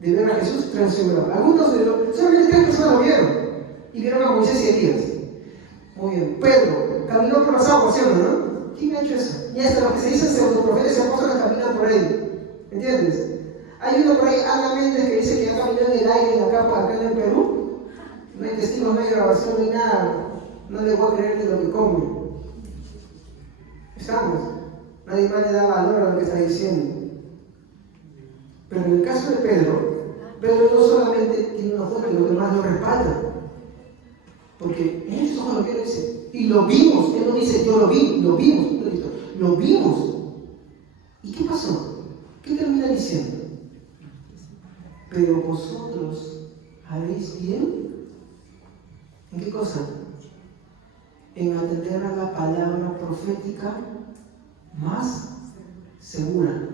De ver a Jesús transfigurado. Algunos de los, solamente 3 personas lo vieron, y vieron a Moisés y Elías. Muy bien. Pedro caminó por las aguas, ¿sí o no? ¿Quién ha hecho eso? Y hasta los que se dicen pseudoprofetas y apóstoles caminan por ahí. ¿Entiendes? Hay uno por ahí, Ana Méndez, que dice que ya caminó en el aire acá en el Perú. No hay testigos, no hay grabación, no hay nada. No le voy a creer de lo que come. ¿Estamos? Nadie más le da valor a lo que está diciendo. Pero en el caso de Pedro no solamente tiene una foto, los demás lo respaldan. Porque en esos ojos lo que él dice, y lo vimos, él no dice yo lo vi, lo vimos, lo vimos. ¿Y qué pasó? ¿Qué termina diciendo? Pero vosotros haréis bien. ¿En qué cosa? En atender a la palabra profética más segura,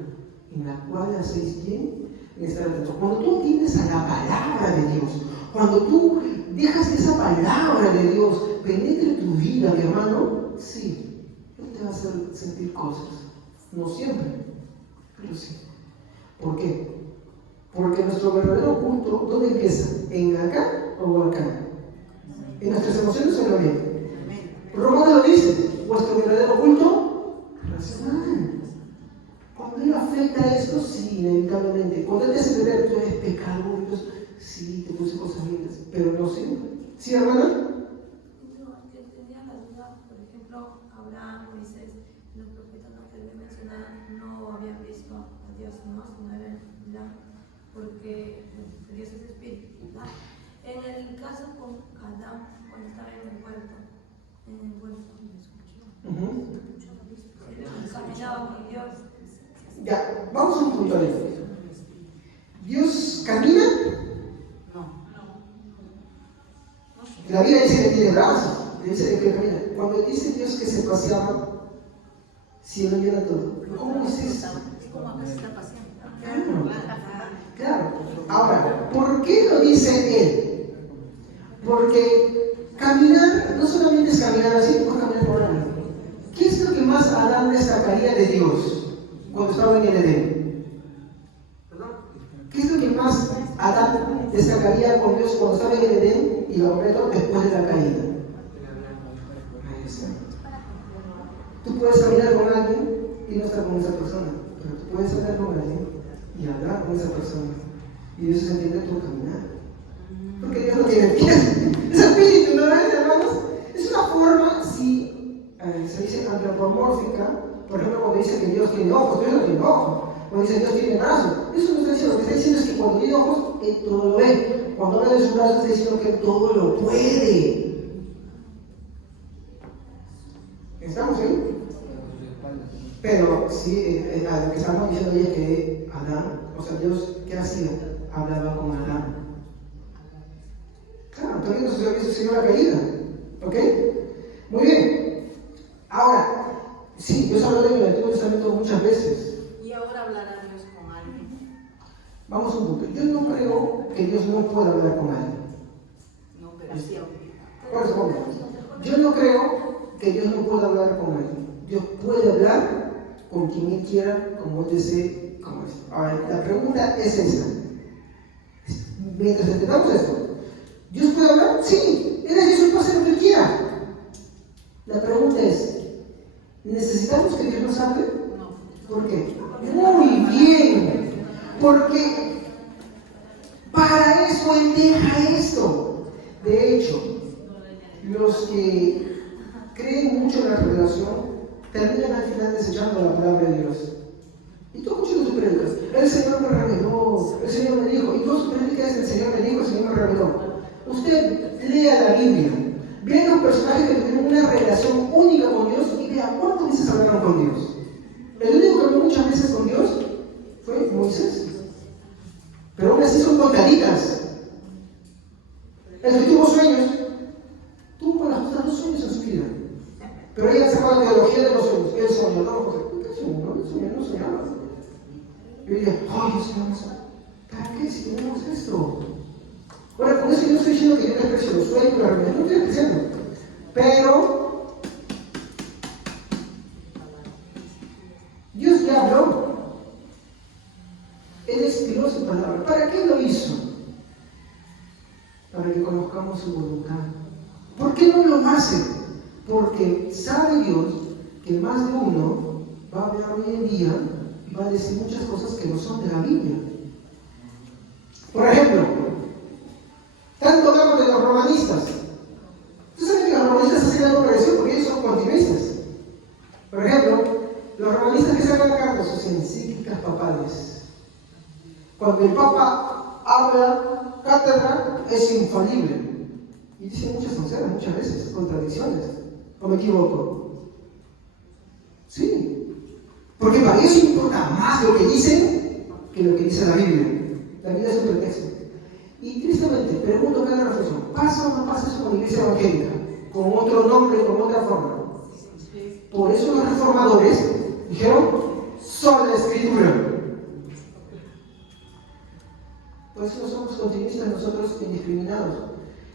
en la cual hacéis bien en estar atentos. Cuando tú atiendes a la palabra de Dios, cuando tú dejas que esa palabra de Dios penetre tu vida, mi hermano, sí, Él te va a hacer sentir cosas. No siempre, pero sí. ¿Por qué? Porque nuestro verdadero culto, ¿dónde empieza? ¿En acá o acá? ¿En nuestras emociones o en la mente? Romanos lo dice, vuestro verdadero culto racional. Cuando Él afecta esto, sí, inevitablemente. Cuando Él te hace entender, tú eres pecador, entonces, sí, te puse cosas lindas, pero no siempre. ¿Sí, hermana? No, que tenía la duda, por ejemplo, Abraham, Moisés, los profetas que le mencionaban no habían visto a Dios, ¿no? Sino eran blanco, porque Dios es espíritu, ¿verdad? En el caso con Adán, cuando estaba en el huerto, caminaba con Dios. Ya, vamos a un punto de esto. ¿Dios camina? No. La Biblia dice que tiene brazos, dice que camina. Cuando dice Dios que se paseaba, cielo llena todo. ¿Cómo es eso? Es como acá se está paseando. Claro. Ahora, ¿por qué lo dice Él? Porque caminar no solamente es caminar así, como caminar por ahí. ¿Qué es lo que más Adán destacaría de Dios cuando estaba en el Edén? ¿Qué es lo que más Adán destacaría con Dios cuando estaba en el Edén y lo completo después de la caída? Ahí está. Tú puedes caminar con alguien y no estar con esa persona, pero tú puedes hablar con alguien y hablar con esa persona. Y eso se entiende tu caminar. Porque Dios no tiene pies, es espíritu, ¿no ves, hermanos? Es una forma, sí, se dice antropomórfica, por ejemplo, cuando dice que Dios tiene ojos, Dios no tiene ojos. Cuando dice Dios tiene brazos, eso no está diciendo, lo que está diciendo es que cuando tiene ojos, Él todo lo ve. Cuando habla de sus brazos, está diciendo que Él todo lo puede. ¿Estamos ahí? Pero sí, lo que estamos diciendo ahí es que Adán, o sea, Dios, ¿qué hacía? Hablaba con Adán. Claro, todavía no sucedió la caída. ¿Ok? Muy bien. Ahora, sí, Dios habló en el Antiguo Testamento muchas veces. Y ahora hablará Dios con alguien. Vamos un punto. Yo no creo que Dios no pueda hablar con alguien. No, pero sí ahorita. Por eso, vamos. Yo no creo que Dios no pueda hablar con alguien. Dios puede hablar con quien Él quiera, como Él desee, como es. Ahora, la pregunta es esa. Mientras entendamos esto, ¿Dios puede hablar? Sí. Él es Dios, puede hacer lo que Él quiera. La pregunta es, ¿necesitamos que Dios nos hable? No. ¿Por qué? Muy bien. Porque para eso Él deja esto. De hecho, los que creen mucho en la revelación terminan al final desechando la palabra de Dios. Y tú escuchas tus predicas. El Señor me reveló, el Señor me dijo. Y todas sus predicas el Señor me dijo, el Señor me reveló. Usted lea la Biblia. Vea los personajes que tuvieron una relación única con Dios y vea cuántas veces hablaron con Dios. El único que habló muchas veces con Dios fue Moisés. Pero aún así son contaditas. El que tuvo sueños, tuvo por las cosas 2 sueños en su vida. Pero ella sacaba la teología de los sueños. Él soñó, no, José, ¿qué sueño? No, el sueño no soñaba. Y ella, ay, Dios, ¿para qué si tenemos esto? Ahora, con eso yo no estoy diciendo que yo desprecio los sueños, la realidad, no estoy despreciando. Pero Dios ya habló. Él inspiró su palabra. ¿Para qué lo hizo? Para que conozcamos su voluntad. ¿Por qué no lo hace? Porque sabe Dios que más de uno va a hablar hoy en día y va a decir muchas cosas que no son de la Biblia. Por ejemplo, tanto hablamos de los romanistas. ¿Tú sabes que los romanistas hacen algo parecido porque ellos son continuistas? Por ejemplo, los romanistas que sacan cartas, sus encíclicas papales. Cuando el Papa habla cátedra, es infalible. Y dice muchas tonterías, muchas veces, contradicciones. ¿O me equivoco? Sí. Porque para ellos importa más lo que dicen que lo que dice la Biblia. La Biblia es un pretexto. Y tristemente, pregunto cada reflexión, ¿pasa o no pasa eso con la iglesia evangélica? Con otro nombre, con otra forma. Por eso los reformadores dijeron, solo la Escritura. Por eso no somos continuistas nosotros indiscriminados.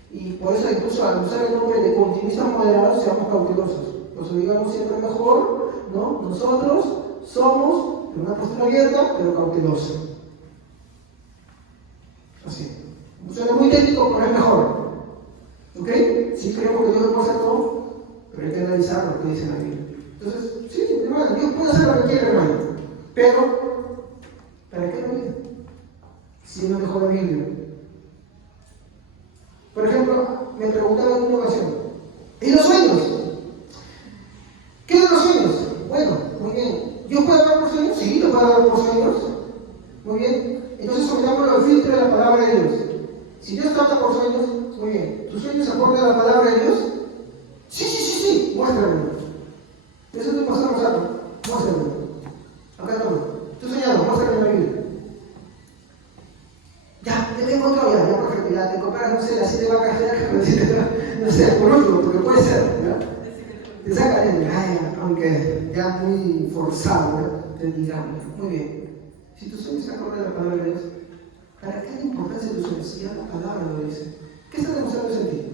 Y por eso incluso al usar el nombre de continuistas moderados seamos cautelosos. Nos digamos siempre mejor, ¿no? Nosotros somos de una postura abierta, pero cautelosa. Así. Suena muy técnico, pero es mejor. ¿Ok? Sí creemos que Dios puede hacer todo, pero hay que analizar lo que dice la Biblia. Entonces, sí, hermano, Dios puede hacer lo que quiera, hermano. Pero, ¿para qué lo dice? Si no mejor la Biblia. Por ejemplo, me preguntaba en una ocasión, ¿y los sueños? ¿Qué son los sueños? Bueno, muy bien. ¿Dios puede hablar por sueños? Sí, Dios puede hablar por sueños. Muy bien. Entonces sometámoslo al filtro de la palabra de Dios. Si Dios trata por sueños, muy bien. ¿Tus sueños aportan a la palabra de Dios? Sí. Muéstramelo. Eso es el pastor Rosario. Muéstramelo. Acá estamos. Tú soñado, muéstrame la Biblia. Ya tengo otro, ya, perfecto, ya te compras, no sé, las 7 vacas no sé, por último, porque puede ser, ¿ya? Te saca aunque ya muy forzado, ¿ya? Te digamos, muy bien. Si tus sueños están acorde a la palabra de Dios, ¿para qué la importancia de tus sueños? Si ya la palabra lo dice. ¿Qué está demostrando ese ti?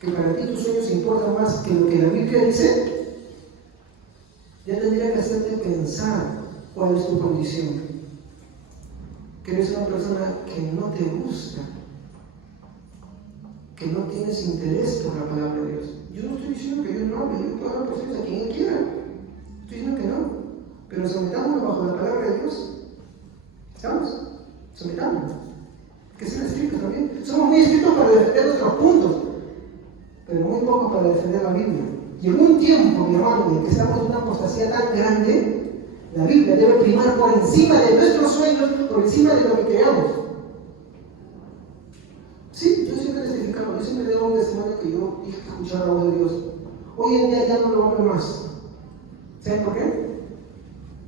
¿Que para ti tus sueños importan más que lo que la Biblia dice? Ya tendría que hacerte pensar cuál es tu condición. Que eres una persona que no te gusta, que no tienes interés por la palabra de Dios. Yo no estoy diciendo que Dios no hable, Dios puede hablar por sueños a quien Él quiera. Estoy diciendo que no. Pero sometámonos bajo la palabra de Dios. ¿Estamos? Sometámonos. Que sean estrictos también. Somos muy estrictos para defender nuestros puntos, pero muy pocos para defender la Biblia. Llegó un tiempo, mi hermano, en el que estamos en una apostasía tan grande. La Biblia debe primar por encima de nuestros sueños, por encima de lo que creamos. Sí, yo siempre testificaba, yo siempre debo un testimonio que yo dije que escuchaba la voz de Dios. Hoy en día ya no lo hablo más. ¿Saben por qué?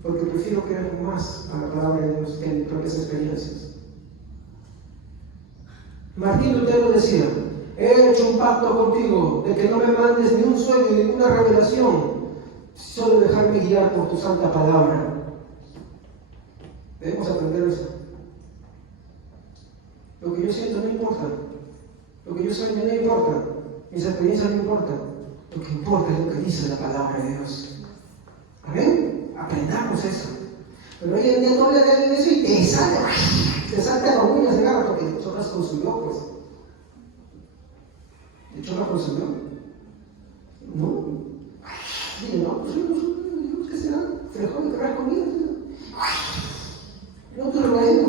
Porque prefiero creer más a la palabra de Dios que en mis propias experiencias. Martín Lutero decía: he hecho un pacto contigo de que no me mandes ni un sueño, ni ninguna revelación, solo dejarme guiar por tu santa palabra. Debemos aprender eso. Lo que yo siento no importa. Lo que yo soy no importa. Mis experiencias no importan. Lo que importa es lo que dice la palabra de Dios. ¿Amén? Aprendamos eso. Pero hoy en día todavía de eso y te salta con uñas de garra porque Chorras consumió, pues. ¿De Chorras consumió? No. Dile, no, pues no, ¿qué será? Frejón de cargar comida. No te lo ves.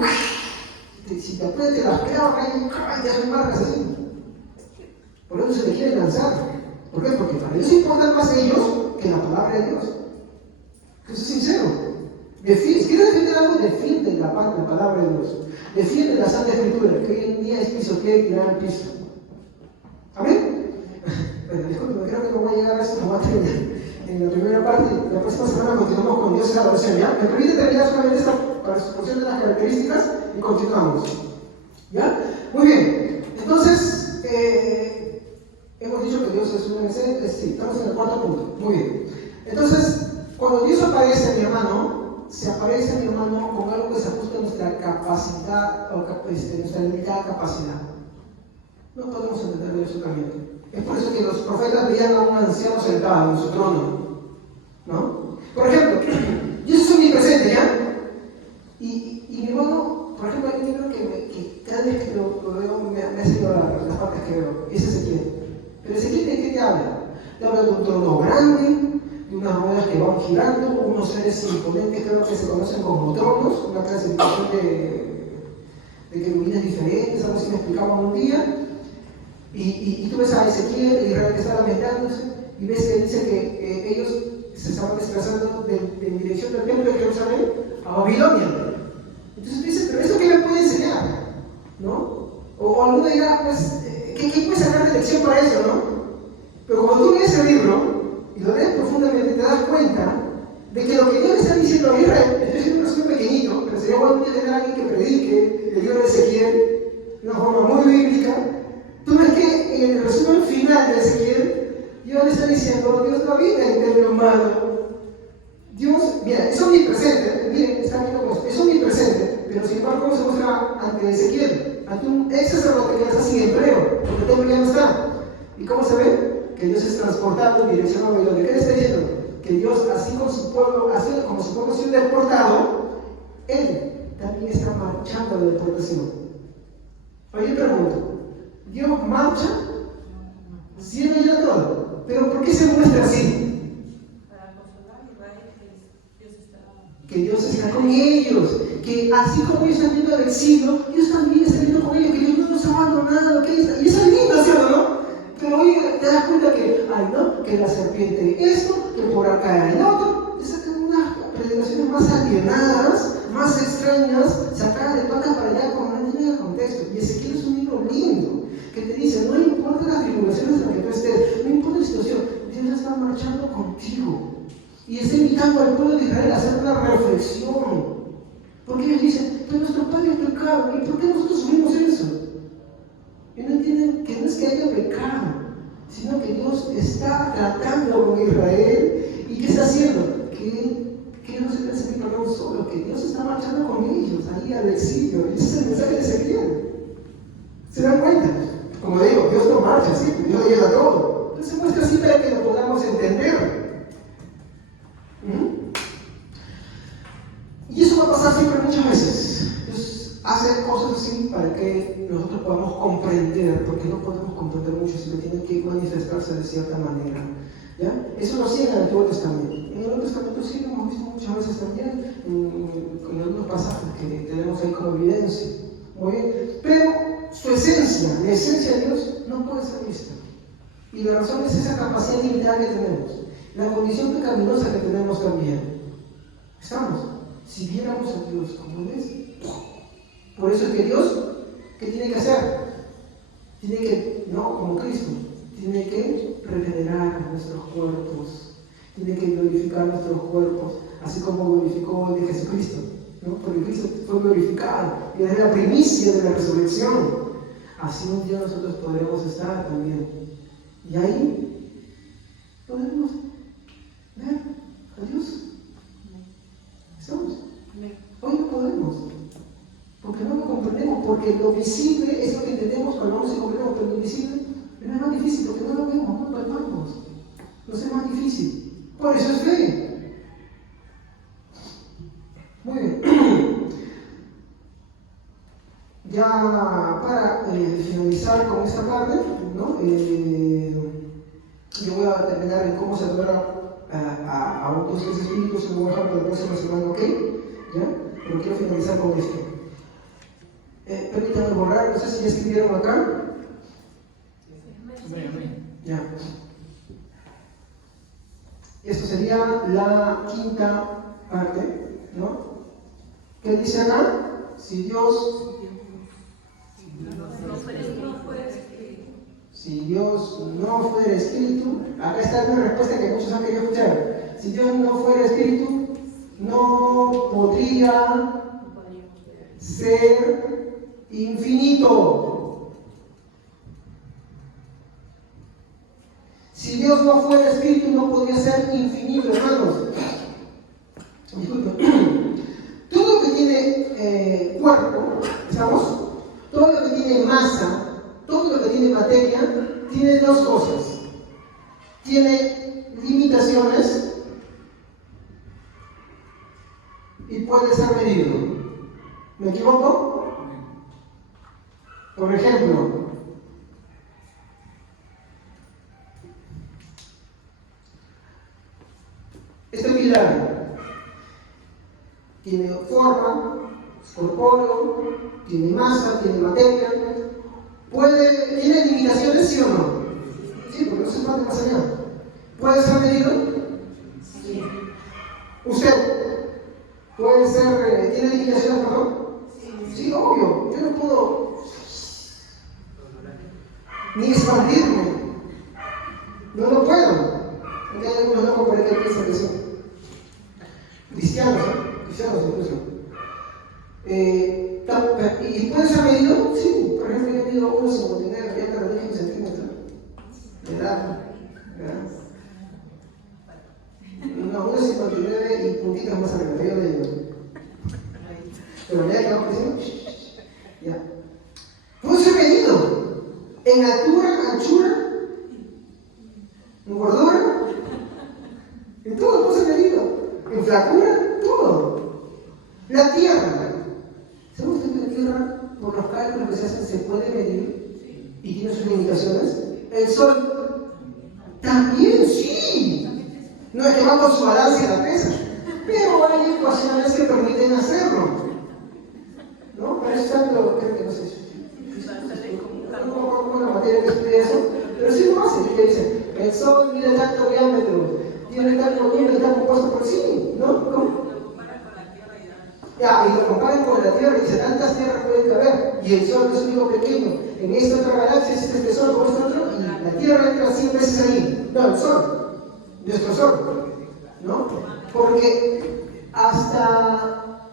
Si te aprietas las piernas, te hacen marcas así. Por eso se le quiere lanzar. ¿Por qué? Porque para ellos importan más ellos que la palabra de Dios. Eso es sincero. ¿Quieres defender algo? Defiende la palabra de Dios. Defiende la Santa Escritura, que hoy en día es pisotea y tirar al piso. ¿Amén? Bueno, disculpen, creo que no voy a llegar a esto, no voy a terminar en la primera parte. La próxima semana continuamos con Dios en la adoración, ¿ya? Me permite terminar solamente esta porción de las características y continuamos. ¿Ya? Muy bien. Entonces, hemos dicho que Dios es un excelente. Sí, estamos en el cuarto punto. Muy bien. Entonces, cuando Dios aparece, mi hermano, se aparece, mi hermano, con algo que se ajusta a nuestra capacidad, o nuestra limitada capacidad. No podemos entenderlo absolutamente. Es por eso que los profetas veían a un anciano sentado en su trono, ¿no? Por ejemplo, Dios es omnipresente, ¿ya? Y mi hermano, por ejemplo, hay un libro que cada vez que lo veo me hace las partes que veo, y es Ezequiel. Pero Ezequiel, ¿de qué te habla? Te habla de un trono grande, de unas ruedas que van girando, unos seres imponentes, creo que se conocen como tronos, una clasificación de querubines diferentes, algo así me explicaban un día. Y tú ves a Ezequiel, Israel que está lamentándose, y ves que dice que ellos se estaban desplazando en dirección del templo de Jerusalén a Babilonia. Entonces tú dices, pero ¿eso qué me puede enseñar? ¿No? O alguno dirá, pues, ¿qué puede sacar de lección para eso, no? Pero cuando tú lees el libro y lo lees profundamente, te das cuenta de que lo que Dios está diciendo a Israel, estoy haciendo un resumen pequeñito, pero sería bueno tener a alguien que predique el libro de Ezequiel de una forma muy bíblica. Tú ves que en el resumen final de Ezequiel, Dios le está diciendo: Dios no habita en término humano. Dios, mira, es omnipresente, miren, está viendo cómo es omnipresente, pero sin embargo, ¿cómo se muestra ante Ezequiel? Ante un ex sacerdote que está sin empleo, porque el templo ya no está. ¿Y cómo se ve? Que Dios es transportado en dirección a Babilonia. ¿Qué le está diciendo? Que Dios, así como su pueblo ha sido deportado, Él también está marchando a la deportación. Oye, pregunto, ¿Dios marcha? Sí, no ya todo. ¿Pero por qué se muestra así? Para consolar a Israel que Dios está con ellos. Que así como ellos están viendo al exilio, Dios también está viendo con ellos. Que Dios no nos ha abandonado. Que está... Y eso es lindo, ¿cierto, no? Pero hoy te das cuenta que, ay, ¿no? Que la serpiente esto, que por acá el otro. Esas son unas predicaciones más alienadas, más extrañas, sacadas de patas para allá con no tiene contexto. Y Ezequiel es un libro lindo, que te dice, no importa las tribulaciones en las que tú estés, no importa la situación, Dios está marchando contigo. Y está invitando al pueblo de Israel a hacer una reflexión. Porque ellos dicen, que nuestro padre es pecado, ¿y por qué nosotros subimos eso? Y no entienden que no es que haya pecado, sino que Dios está tratando con Israel. ¿Y qué está haciendo? Que no se quiere sentir perdón solo, que Dios está marchando con ellos ahí al exilio. Y ese es el mensaje de Ezequiel. ¿Se dan cuenta? Como digo, Dios no marcha así, Dios lo lleva todo. Entonces se muestra así para que lo podamos entender. Y eso va a pasar siempre muchas veces. Dios hace cosas así para que nosotros podamos comprender, porque no podemos comprender mucho, sino tiene que manifestarse de cierta manera. ¿Ya? Eso lo hacía en el Antiguo Testamento. En el Nuevo Testamento sí lo hemos visto muchas veces también, en algunos pasajes que tenemos ahí como evidencia. Muy bien. Pero su esencia, la esencia de Dios, no puede ser vista. Y la razón es esa capacidad limitada que tenemos, la condición pecaminosa que tenemos también. Estamos. Si viéramos a Dios como Él es, por eso es que Dios, ¿qué tiene que hacer? Tiene que, no, como Cristo, tiene que regenerar nuestros cuerpos, tiene que glorificar nuestros cuerpos, así como glorificó el de Jesucristo, ¿no? Porque Cristo fue glorificado y es la primicia de la resurrección. Así un día nosotros podremos estar también. Y ahí podremos ver a Dios. ¿Estamos? Hoy no podemos. Porque no lo comprendemos, porque lo visible es lo que entendemos cuando no se comprendemos, pero lo invisible es más difícil, porque no lo vemos, no lo palpamos. Nos es más difícil. Por eso es fe. Muy bien. Ya para finalizar con esta parte, ¿no? Yo voy a terminar en cómo se adora a un Dios tres espíritus, en un ejemplo de la próxima semana, ¿ok? ¿Ya? Pero quiero finalizar con esto. Permítanme borrar, no sé si ya escribieron acá. Ya. Esto sería la quinta parte, ¿no? ¿Qué dice acá? Si Dios no fuera espíritu, acá está una respuesta que muchos han querido escuchar. Si Dios no fuera espíritu, no podría ser infinito. Si Dios no fuera espíritu, no podría ser infinito, hermanos. Disculpen. Todo lo que tiene cuerpo, ¿estamos? Todo lo que tiene masa, todo lo que tiene materia, tiene dos cosas. Tiene limitaciones y puede ser medido. ¿Me equivoco? Por ejemplo, este pilar tiene forma, es corpóreo, tiene masa, tiene materia, ¿tiene limitaciones, sí o no? Sí, porque no se puede más allá. ¿Puede ser medido? Sí. ¿Usted puede ser, tiene limitaciones, perdón? Sí, obvio, yo no puedo ni expandirme, no lo puedo. Porque hay algunos locos por ahí que piensan que son cristianos, cristianos incluso. ¿Y puede ser medido? Sí, por ejemplo, yo he medido 1,59, ya me reduje un centímetro de edad. No, 1,59 y puntitas más arriba, yo le digo. Pero ya que vamos creciendo, ya. Puede ser medido en altura, anchura, en gordura, en todo puede ser medido, en flacura, todo. La tierra. ¿Sabe usted que la tierra, por los cálculos que se hacen, se puede medir y tiene sus limitaciones? El sol también, sí. No es que va con su balance y la pesa, pero hay ecuaciones que permiten hacerlo. ¿No? Para eso tanto, creo que no sé. No me acuerdo cómo la materia que estudia eso, pero sí lo hace. Que dice, el sol mide tanto diámetro, tiene tanto volumen y está compuesto por sí, ¿no? ¿Cómo? Ya, y lo comparan con la Tierra y dice, tantas tierras pueden caber, y el Sol es un único pequeño, en esta otra galaxia existe este Sol con este otro, y la Tierra entra 100 veces ahí. No, el Sol, nuestro Sol, ¿no? Porque hasta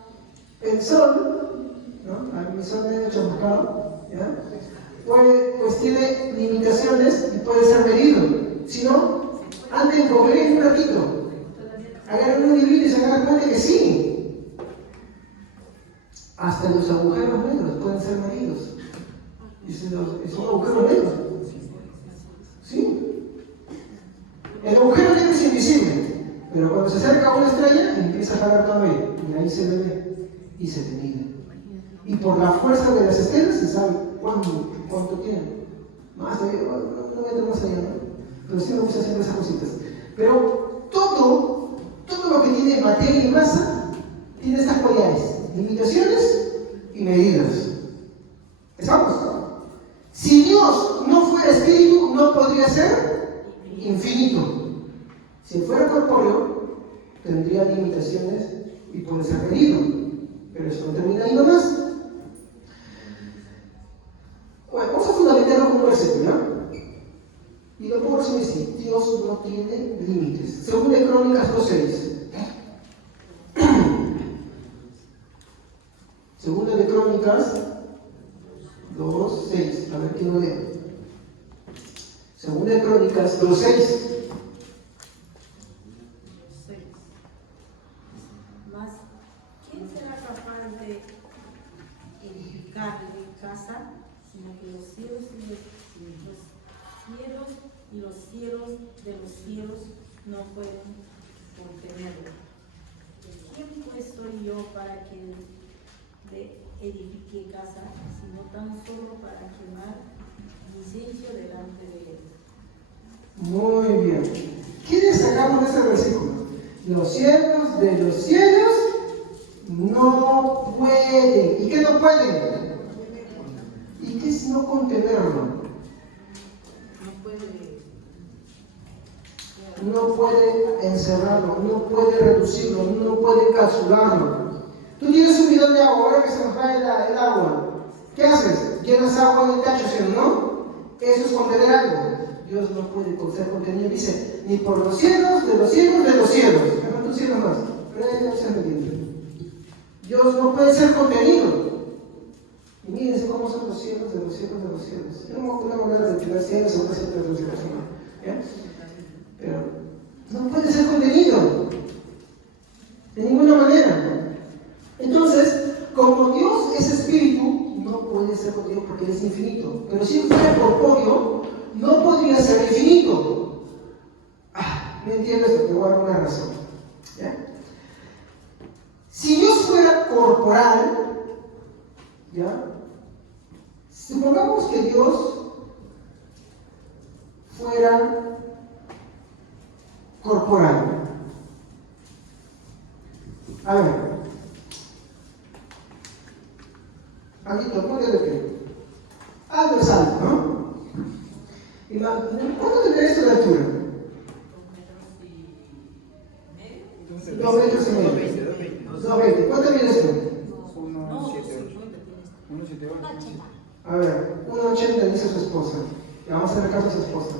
el Sol, ¿no? A mi Sol me ha hecho buscado, ¿ya? Pues tiene limitaciones y puede ser medido. Si no, anden, cogeré un ratito, agarren un librito y se agarran cuenta que sí. Hasta los agujeros negros pueden ser medidos. Dicen, son agujeros negros. ¿Sí? El agujero negro es invisible, pero cuando se acerca a una estrella empieza a jalar todo ahí, y ahí se ve y se mide. Y por la fuerza de las estrellas se sabe cuánto tienen. Más allá, no meto más allá, ¿no? Pero sí me gusta hacer esas cositas. Pero todo lo que tiene materia y masa tiene estas cualidades. Limitaciones y medidas. ¿Estamos? Si Dios no fuera espíritu, no podría ser infinito. Si fuera corpóreo, tendría limitaciones y puede ser medido. Pero eso no termina ahí nomás. Bueno, vamos a fundamentarlo con un versículo, ¿no? Dios no tiene límites. Según de Crónicas 2:6. Segunda de Crónicas 2:6. A ver quién lo lee. Segunda de Crónicas 2:6. Mas, ¿quién será capaz de edificarle casa, sino que los cielos y los cielos de los cielos no pueden contenerlo? ¿Quién pues soy yo para que le edifique casa, sino tan solo para quemar incienso delante de él? Muy bien. ¿Qué destacamos de ese versículo? Los cielos de los cielos no pueden. ¿Y qué no pueden? ¿Y qué es no contenerlo? No puede encerrarlo, no puede reducirlo, no puede encapsularlo. Tú tienes un bidón de agua, ahora que se nos va el agua. ¿Qué haces? Llenas agua en el tacho, ¿sí o no? Eso es contener algo. Dios no puede ser contenido, dice, ni por los cielos, de los cielos, de los cielos. ¿Cuántos cielos más? Dios no puede ser contenido. Y mírense cómo son los cielos, de los cielos, de los cielos. Yo no voy a hablar de los cielos, o casi de los cielos, ¿ya? Pero no puede ser contenido de ninguna manera. Entonces, como Dios es espíritu, no puede ser contenido porque es infinito. Pero si fuera corpóreo, no podría ser infinito. No entiendo esto, te voy a dar una razón. ¿Ya? Si Dios fuera corporal, ¿ya? Supongamos que Dios fuera corporal. A ver. Anito, ponle de pie. Algo es alto, ¿no? ¿Cuánto tendría esto de altura? 2 metros y medio. 2,20. ¿Cuánto mide esto? 1,78. A ver, 1,80 dice su esposa. Le vamos a hacer caso a su esposa.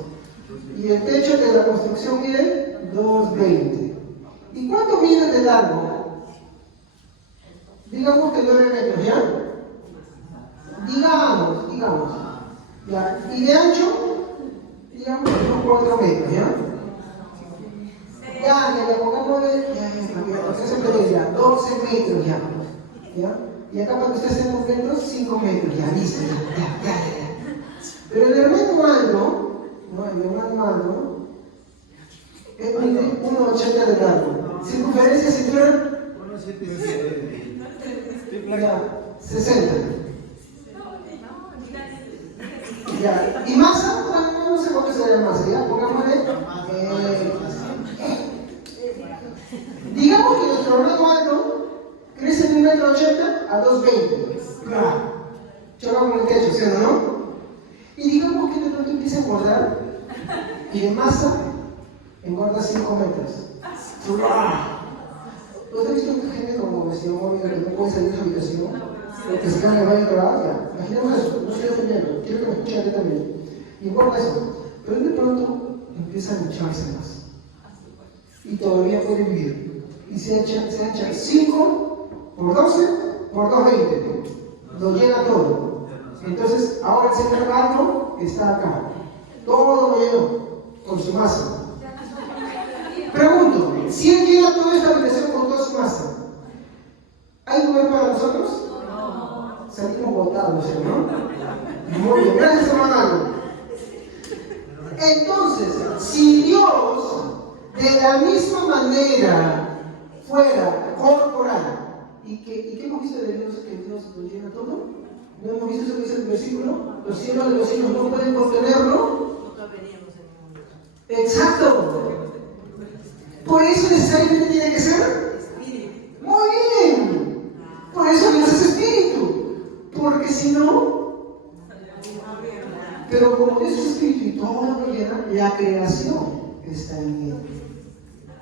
Y el techo de la construcción mide 2,20. ¿Y cuánto mide de largo? Digamos que 9 metros, ¿ya? Digamos. ¿Ya? Y de ancho, digamos unos 4 metros, ¿ya? Ya, pongámosle, ya, 12 metros, ¿ya? Y acá para que ustedes estén contentos, 5 metros, ya, listo, ya. Pero el hermano Aldo, es 1,80 de largo. Circunferencia cintura, 60. Ya. ¿Y masa? No sé cuánto sería la masa, ¿ya? Pongámosle. Digamos que nuestro hermano Aldo crece de 1,80 a 2,20. Claro. Choca con el techo, ¿sí o no? Y digamos que de pronto empieza a engordar y de masa engorda 5 metros. ¿Los he visto gente como vestido móvil que no puede salir de su habitación? Porque se cae en el baño de la imaginemos eso, no estoy ofendiendo, quiero que me escuchen a ti también. Y engorda eso. Pero de pronto empieza a hincharse más. Y todavía puede vivir. Y se echa 5 por 12 por 2,20. Lo llena todo. Entonces, ahora el señor Aldo está acá. Todo lo llenó con su masa. Pregunto, si él llena toda esta habitación con toda su masa, ¿hay lugar para nosotros? No. Salimos botados, ¿no? Muy bien, gracias, hermano Aldo. Entonces, si Dios de la misma manera fuera corporal, ¿y qué hemos visto de Dios? Que Dios lo llena todo. ¿No hemos visto eso que dice el versículo? Los cielos de los cielos no pueden contenerlo. Exacto. Por eso necesariamente tiene que ser. Muy bien. Por eso Dios es espíritu. Porque si no. Pero como Dios es espíritu y todo lo llena, la creación está en él.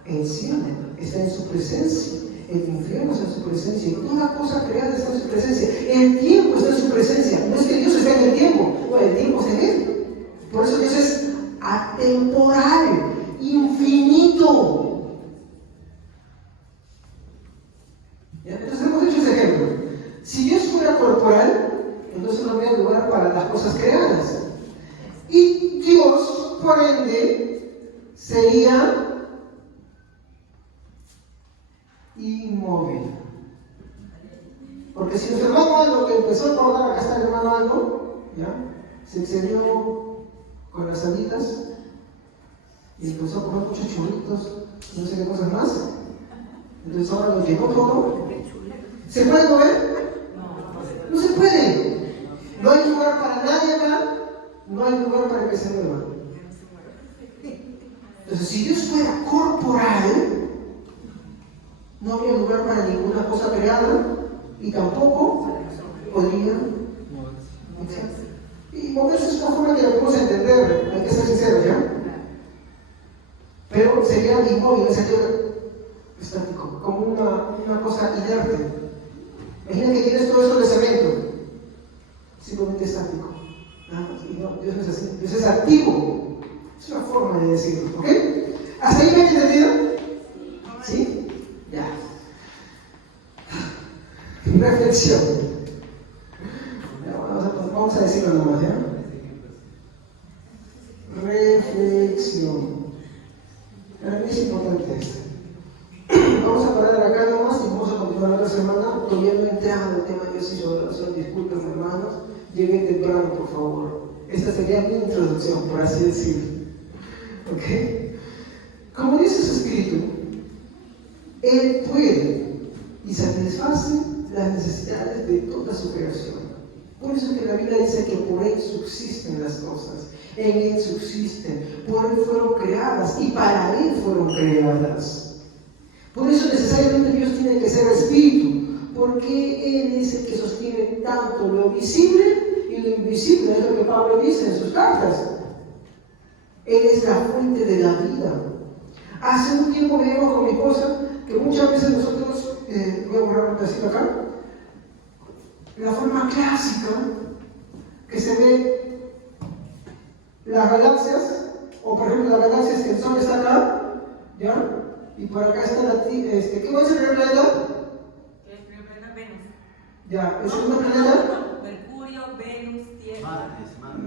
El cielo está en su presencia. El infierno está en su presencia y toda cosa creada está en su presencia. El tiempo está en su presencia. No es que Dios esté en el tiempo, no, el tiempo está en él. Por eso Dios es atemporal. ¿Ya? Entonces hemos hecho ese ejemplo. Si Dios fuera corporal, entonces no habría lugar para las cosas creadas. Y Dios, por ende, sería inmóvil. Porque si nuestro hermano Aldo, que empezó a acordar, acá está el hermano Aldo, ¿ya? Se excedió con las alitas y empezó a comer muchos churritos, no sé qué cosas más. Entonces ahora lo llenó todo. ¿Se puede comer? No se puede. No hay lugar para nadie acá, no hay lugar para que se mueva. Entonces, si Dios fuera corporal, no habría lugar para ninguna cosa creada y tampoco podría moverse. Y moverse es una forma que lo podemos entender, hay que ser sinceros, ¿ya? Pero sería inmóvil, sería estático, como una cosa inerte. Imagina que tienes todo esto de cemento, simplemente estático. Nada más. Y no, Dios no es así, Dios es activo. Es una forma de decirlo, ¿ok? ¿Hasta ahí me han entendido? ¿Sí? Ya. Reflexión. Ya, vamos a decirlo nomás, ¿ya? Reflexión. Para mí es importante esto. Vamos a parar acá nomás y vamos a continuar la otra semana. Todavía no he entrado en el tema de Dios y su adoración. Disculpen, hermanos. Lleguen temprano, por favor. Esta sería mi introducción, por así decirlo. ¿Ok? Como dice su espíritu, Él puede y satisface las necesidades de toda su creación. Por eso es que la Biblia dice que por Él subsisten las cosas. En Él subsisten. Por Él fueron creadas y para Él fueron creadas. Por eso necesariamente Dios tiene que ser espíritu, porque Él es el que sostiene tanto lo visible y lo invisible, es lo que Pablo dice en sus cartas. Él es la fuente de la vida. Hace un tiempo veíamos con mi esposa que muchas veces nosotros, voy a borrar un pedacito acá, la forma clásica que se ve las galaxias, o por ejemplo las galaxias que el Sol está acá, ¿ya? Y por acá está la ¿qué va a ser el primer planeta? El primer planeta Venus. Ya, ¿el segundo planeta? Mercurio, Venus, Tierra.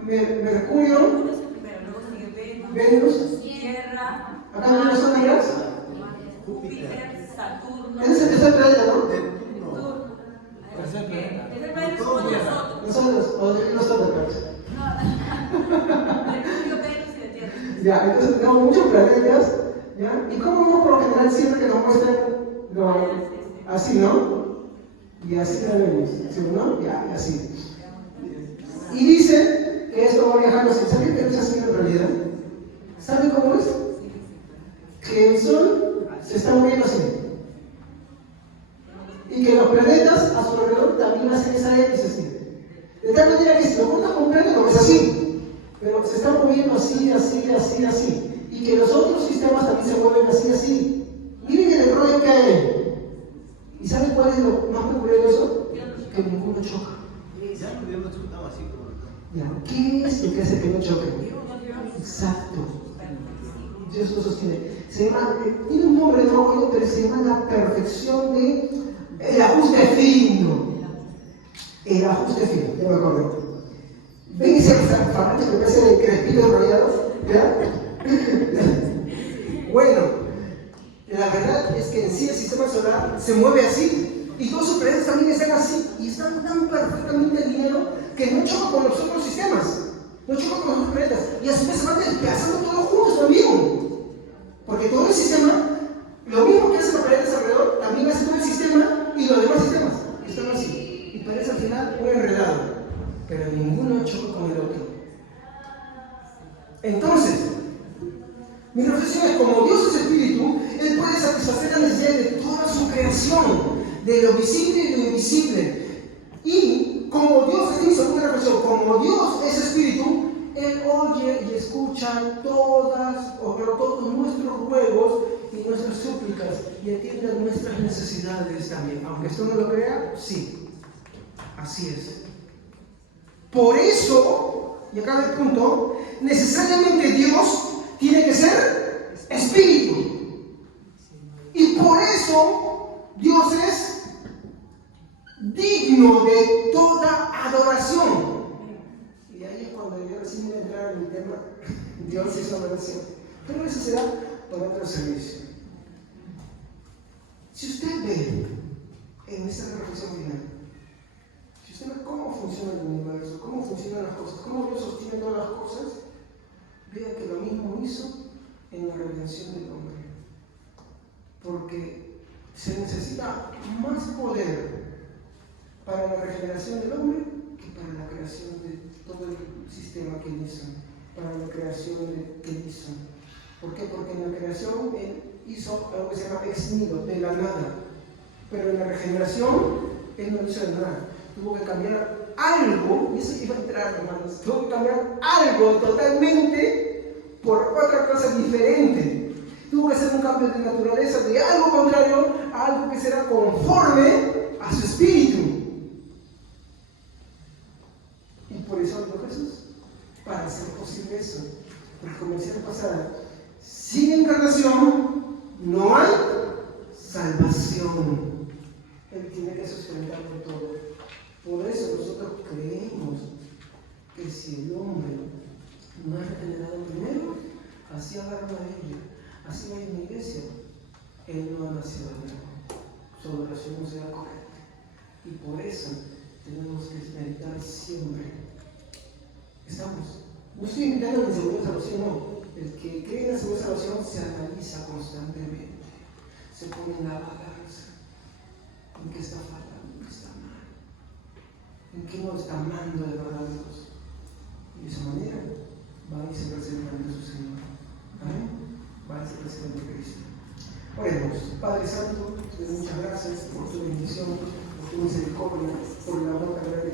Mercurio, Mercurio es el primero, luego sigue Venus, Tierra, acá no son negras. Júpiter, Saturno. Ese es el tercer planeta, ¿no? Saturno. Tercer planeta. Ese planeta es como nosotros. Nosotros, o nosotros, Mercurio, Venus y la Tierra. Ya, entonces tenemos muchos planetas, ¿ya? ¿Y cómo vemos por lo general siempre que nos muestran así, ¿no? Y así la vemos, ¿sí o no? Ya, así. Y dice que esto va viajando así. ¿Saben que no es así en realidad? ¿Saben cómo es? Que el Sol se está moviendo así. Y que los planetas a su alrededor también hacen esa hélice así. De tal manera que si lo juntas completo no es así. Pero se están moviendo así, así, así, así. Y que los otros sistemas también se mueven así, así. Miren el rollo que hay. ¿Y saben cuál es lo más peculiar de eso? Que ninguno choca. Ya no hubiéramos disfrutado así como Ya, ¿qué es lo que hace que no choque? Exacto. Dios lo sostiene. Se llama, tiene un nombre, no me acuerdo, pero se llama la perfección de el ajuste fino. El ajuste fino, ya me acuerdo. ¿Ven ese aparato que parece el crespito enrollado? ¿Ya? Bueno, la verdad es que en sí el sistema solar se mueve así. Y todos sus planetas también están así. Y están tan perfectamente alineados que no chocan con los otros sistemas. No chocan con los otros planetas. Y a su vez se van desplazando todos juntos también. Porque todo el sistema, lo mismo que hacen los planetas alrededor, también hace todo el sistema y los demás sistemas. Están así. Y parece al final muy enredado. Pero ninguno choca con el otro. Entonces, mi reflexión es: como Dios es espíritu, Él puede satisfacer las necesidades de toda su creación, de lo visible y lo invisible. Y como Dios, es mi segunda reflexión, como Dios es espíritu, Él oye y escucha todos nuestros ruegos y nuestras súplicas y atiende a nuestras necesidades también. Aunque esto no lo crea, sí. Así es. Por eso, y acá va el punto, necesariamente Dios tiene que ser espíritu. Y por eso Dios es digno de toda adoración. Y ahí es cuando yo recién voy a entrar en mi tema, Dios es adoración. Pero eso será para otro servicio. Si usted ve en esta reflexión final, si usted ve cómo funciona el universo, cómo funcionan las cosas, cómo Dios sostiene todas las cosas, vea que lo mismo hizo en la redención del hombre. Porque se necesita más poder para la regeneración del hombre que para la creación de todo el sistema que él hizo, para la creación que él hizo. ¿Por qué? Porque en la creación él hizo algo que se llama ex nihilo, de la nada. Pero en la regeneración él no hizo de nada. Tuvo que cambiar algo, y eso iba a entrar, hermanos, tuvo que cambiar algo totalmente por otra cosa diferente. Tuvo que hacer un cambio de naturaleza de algo contrario a algo que será conforme a su espíritu. Y por eso habló Jesús, para hacer posible eso. Porque como decía la pasada, sin encarnación no hay salvación. Él tiene que sustentarlo todo. Por eso nosotros creemos que si el hombre no es regenerado primero, así agarra a ella, así va en la iglesia, él no ha nacido de nuevo. Su adoración no será correcta. Y por eso tenemos que meditar siempre. ¿Estamos? No estoy invitando a la segunda salvación, no. El que cree en la segunda salvación se analiza constantemente, se pone en la balanza. ¿En qué está fallando? ¿En qué está mal? ¿En qué no está amando de verdad a Dios? Y de esa manera va y se presenta ante su Señor. Amén. Va y se presenta ante Cristo. Oremos. Padre Santo, te doy muchas gracias por tu bendición, por tu misericordia, por el amor tan grande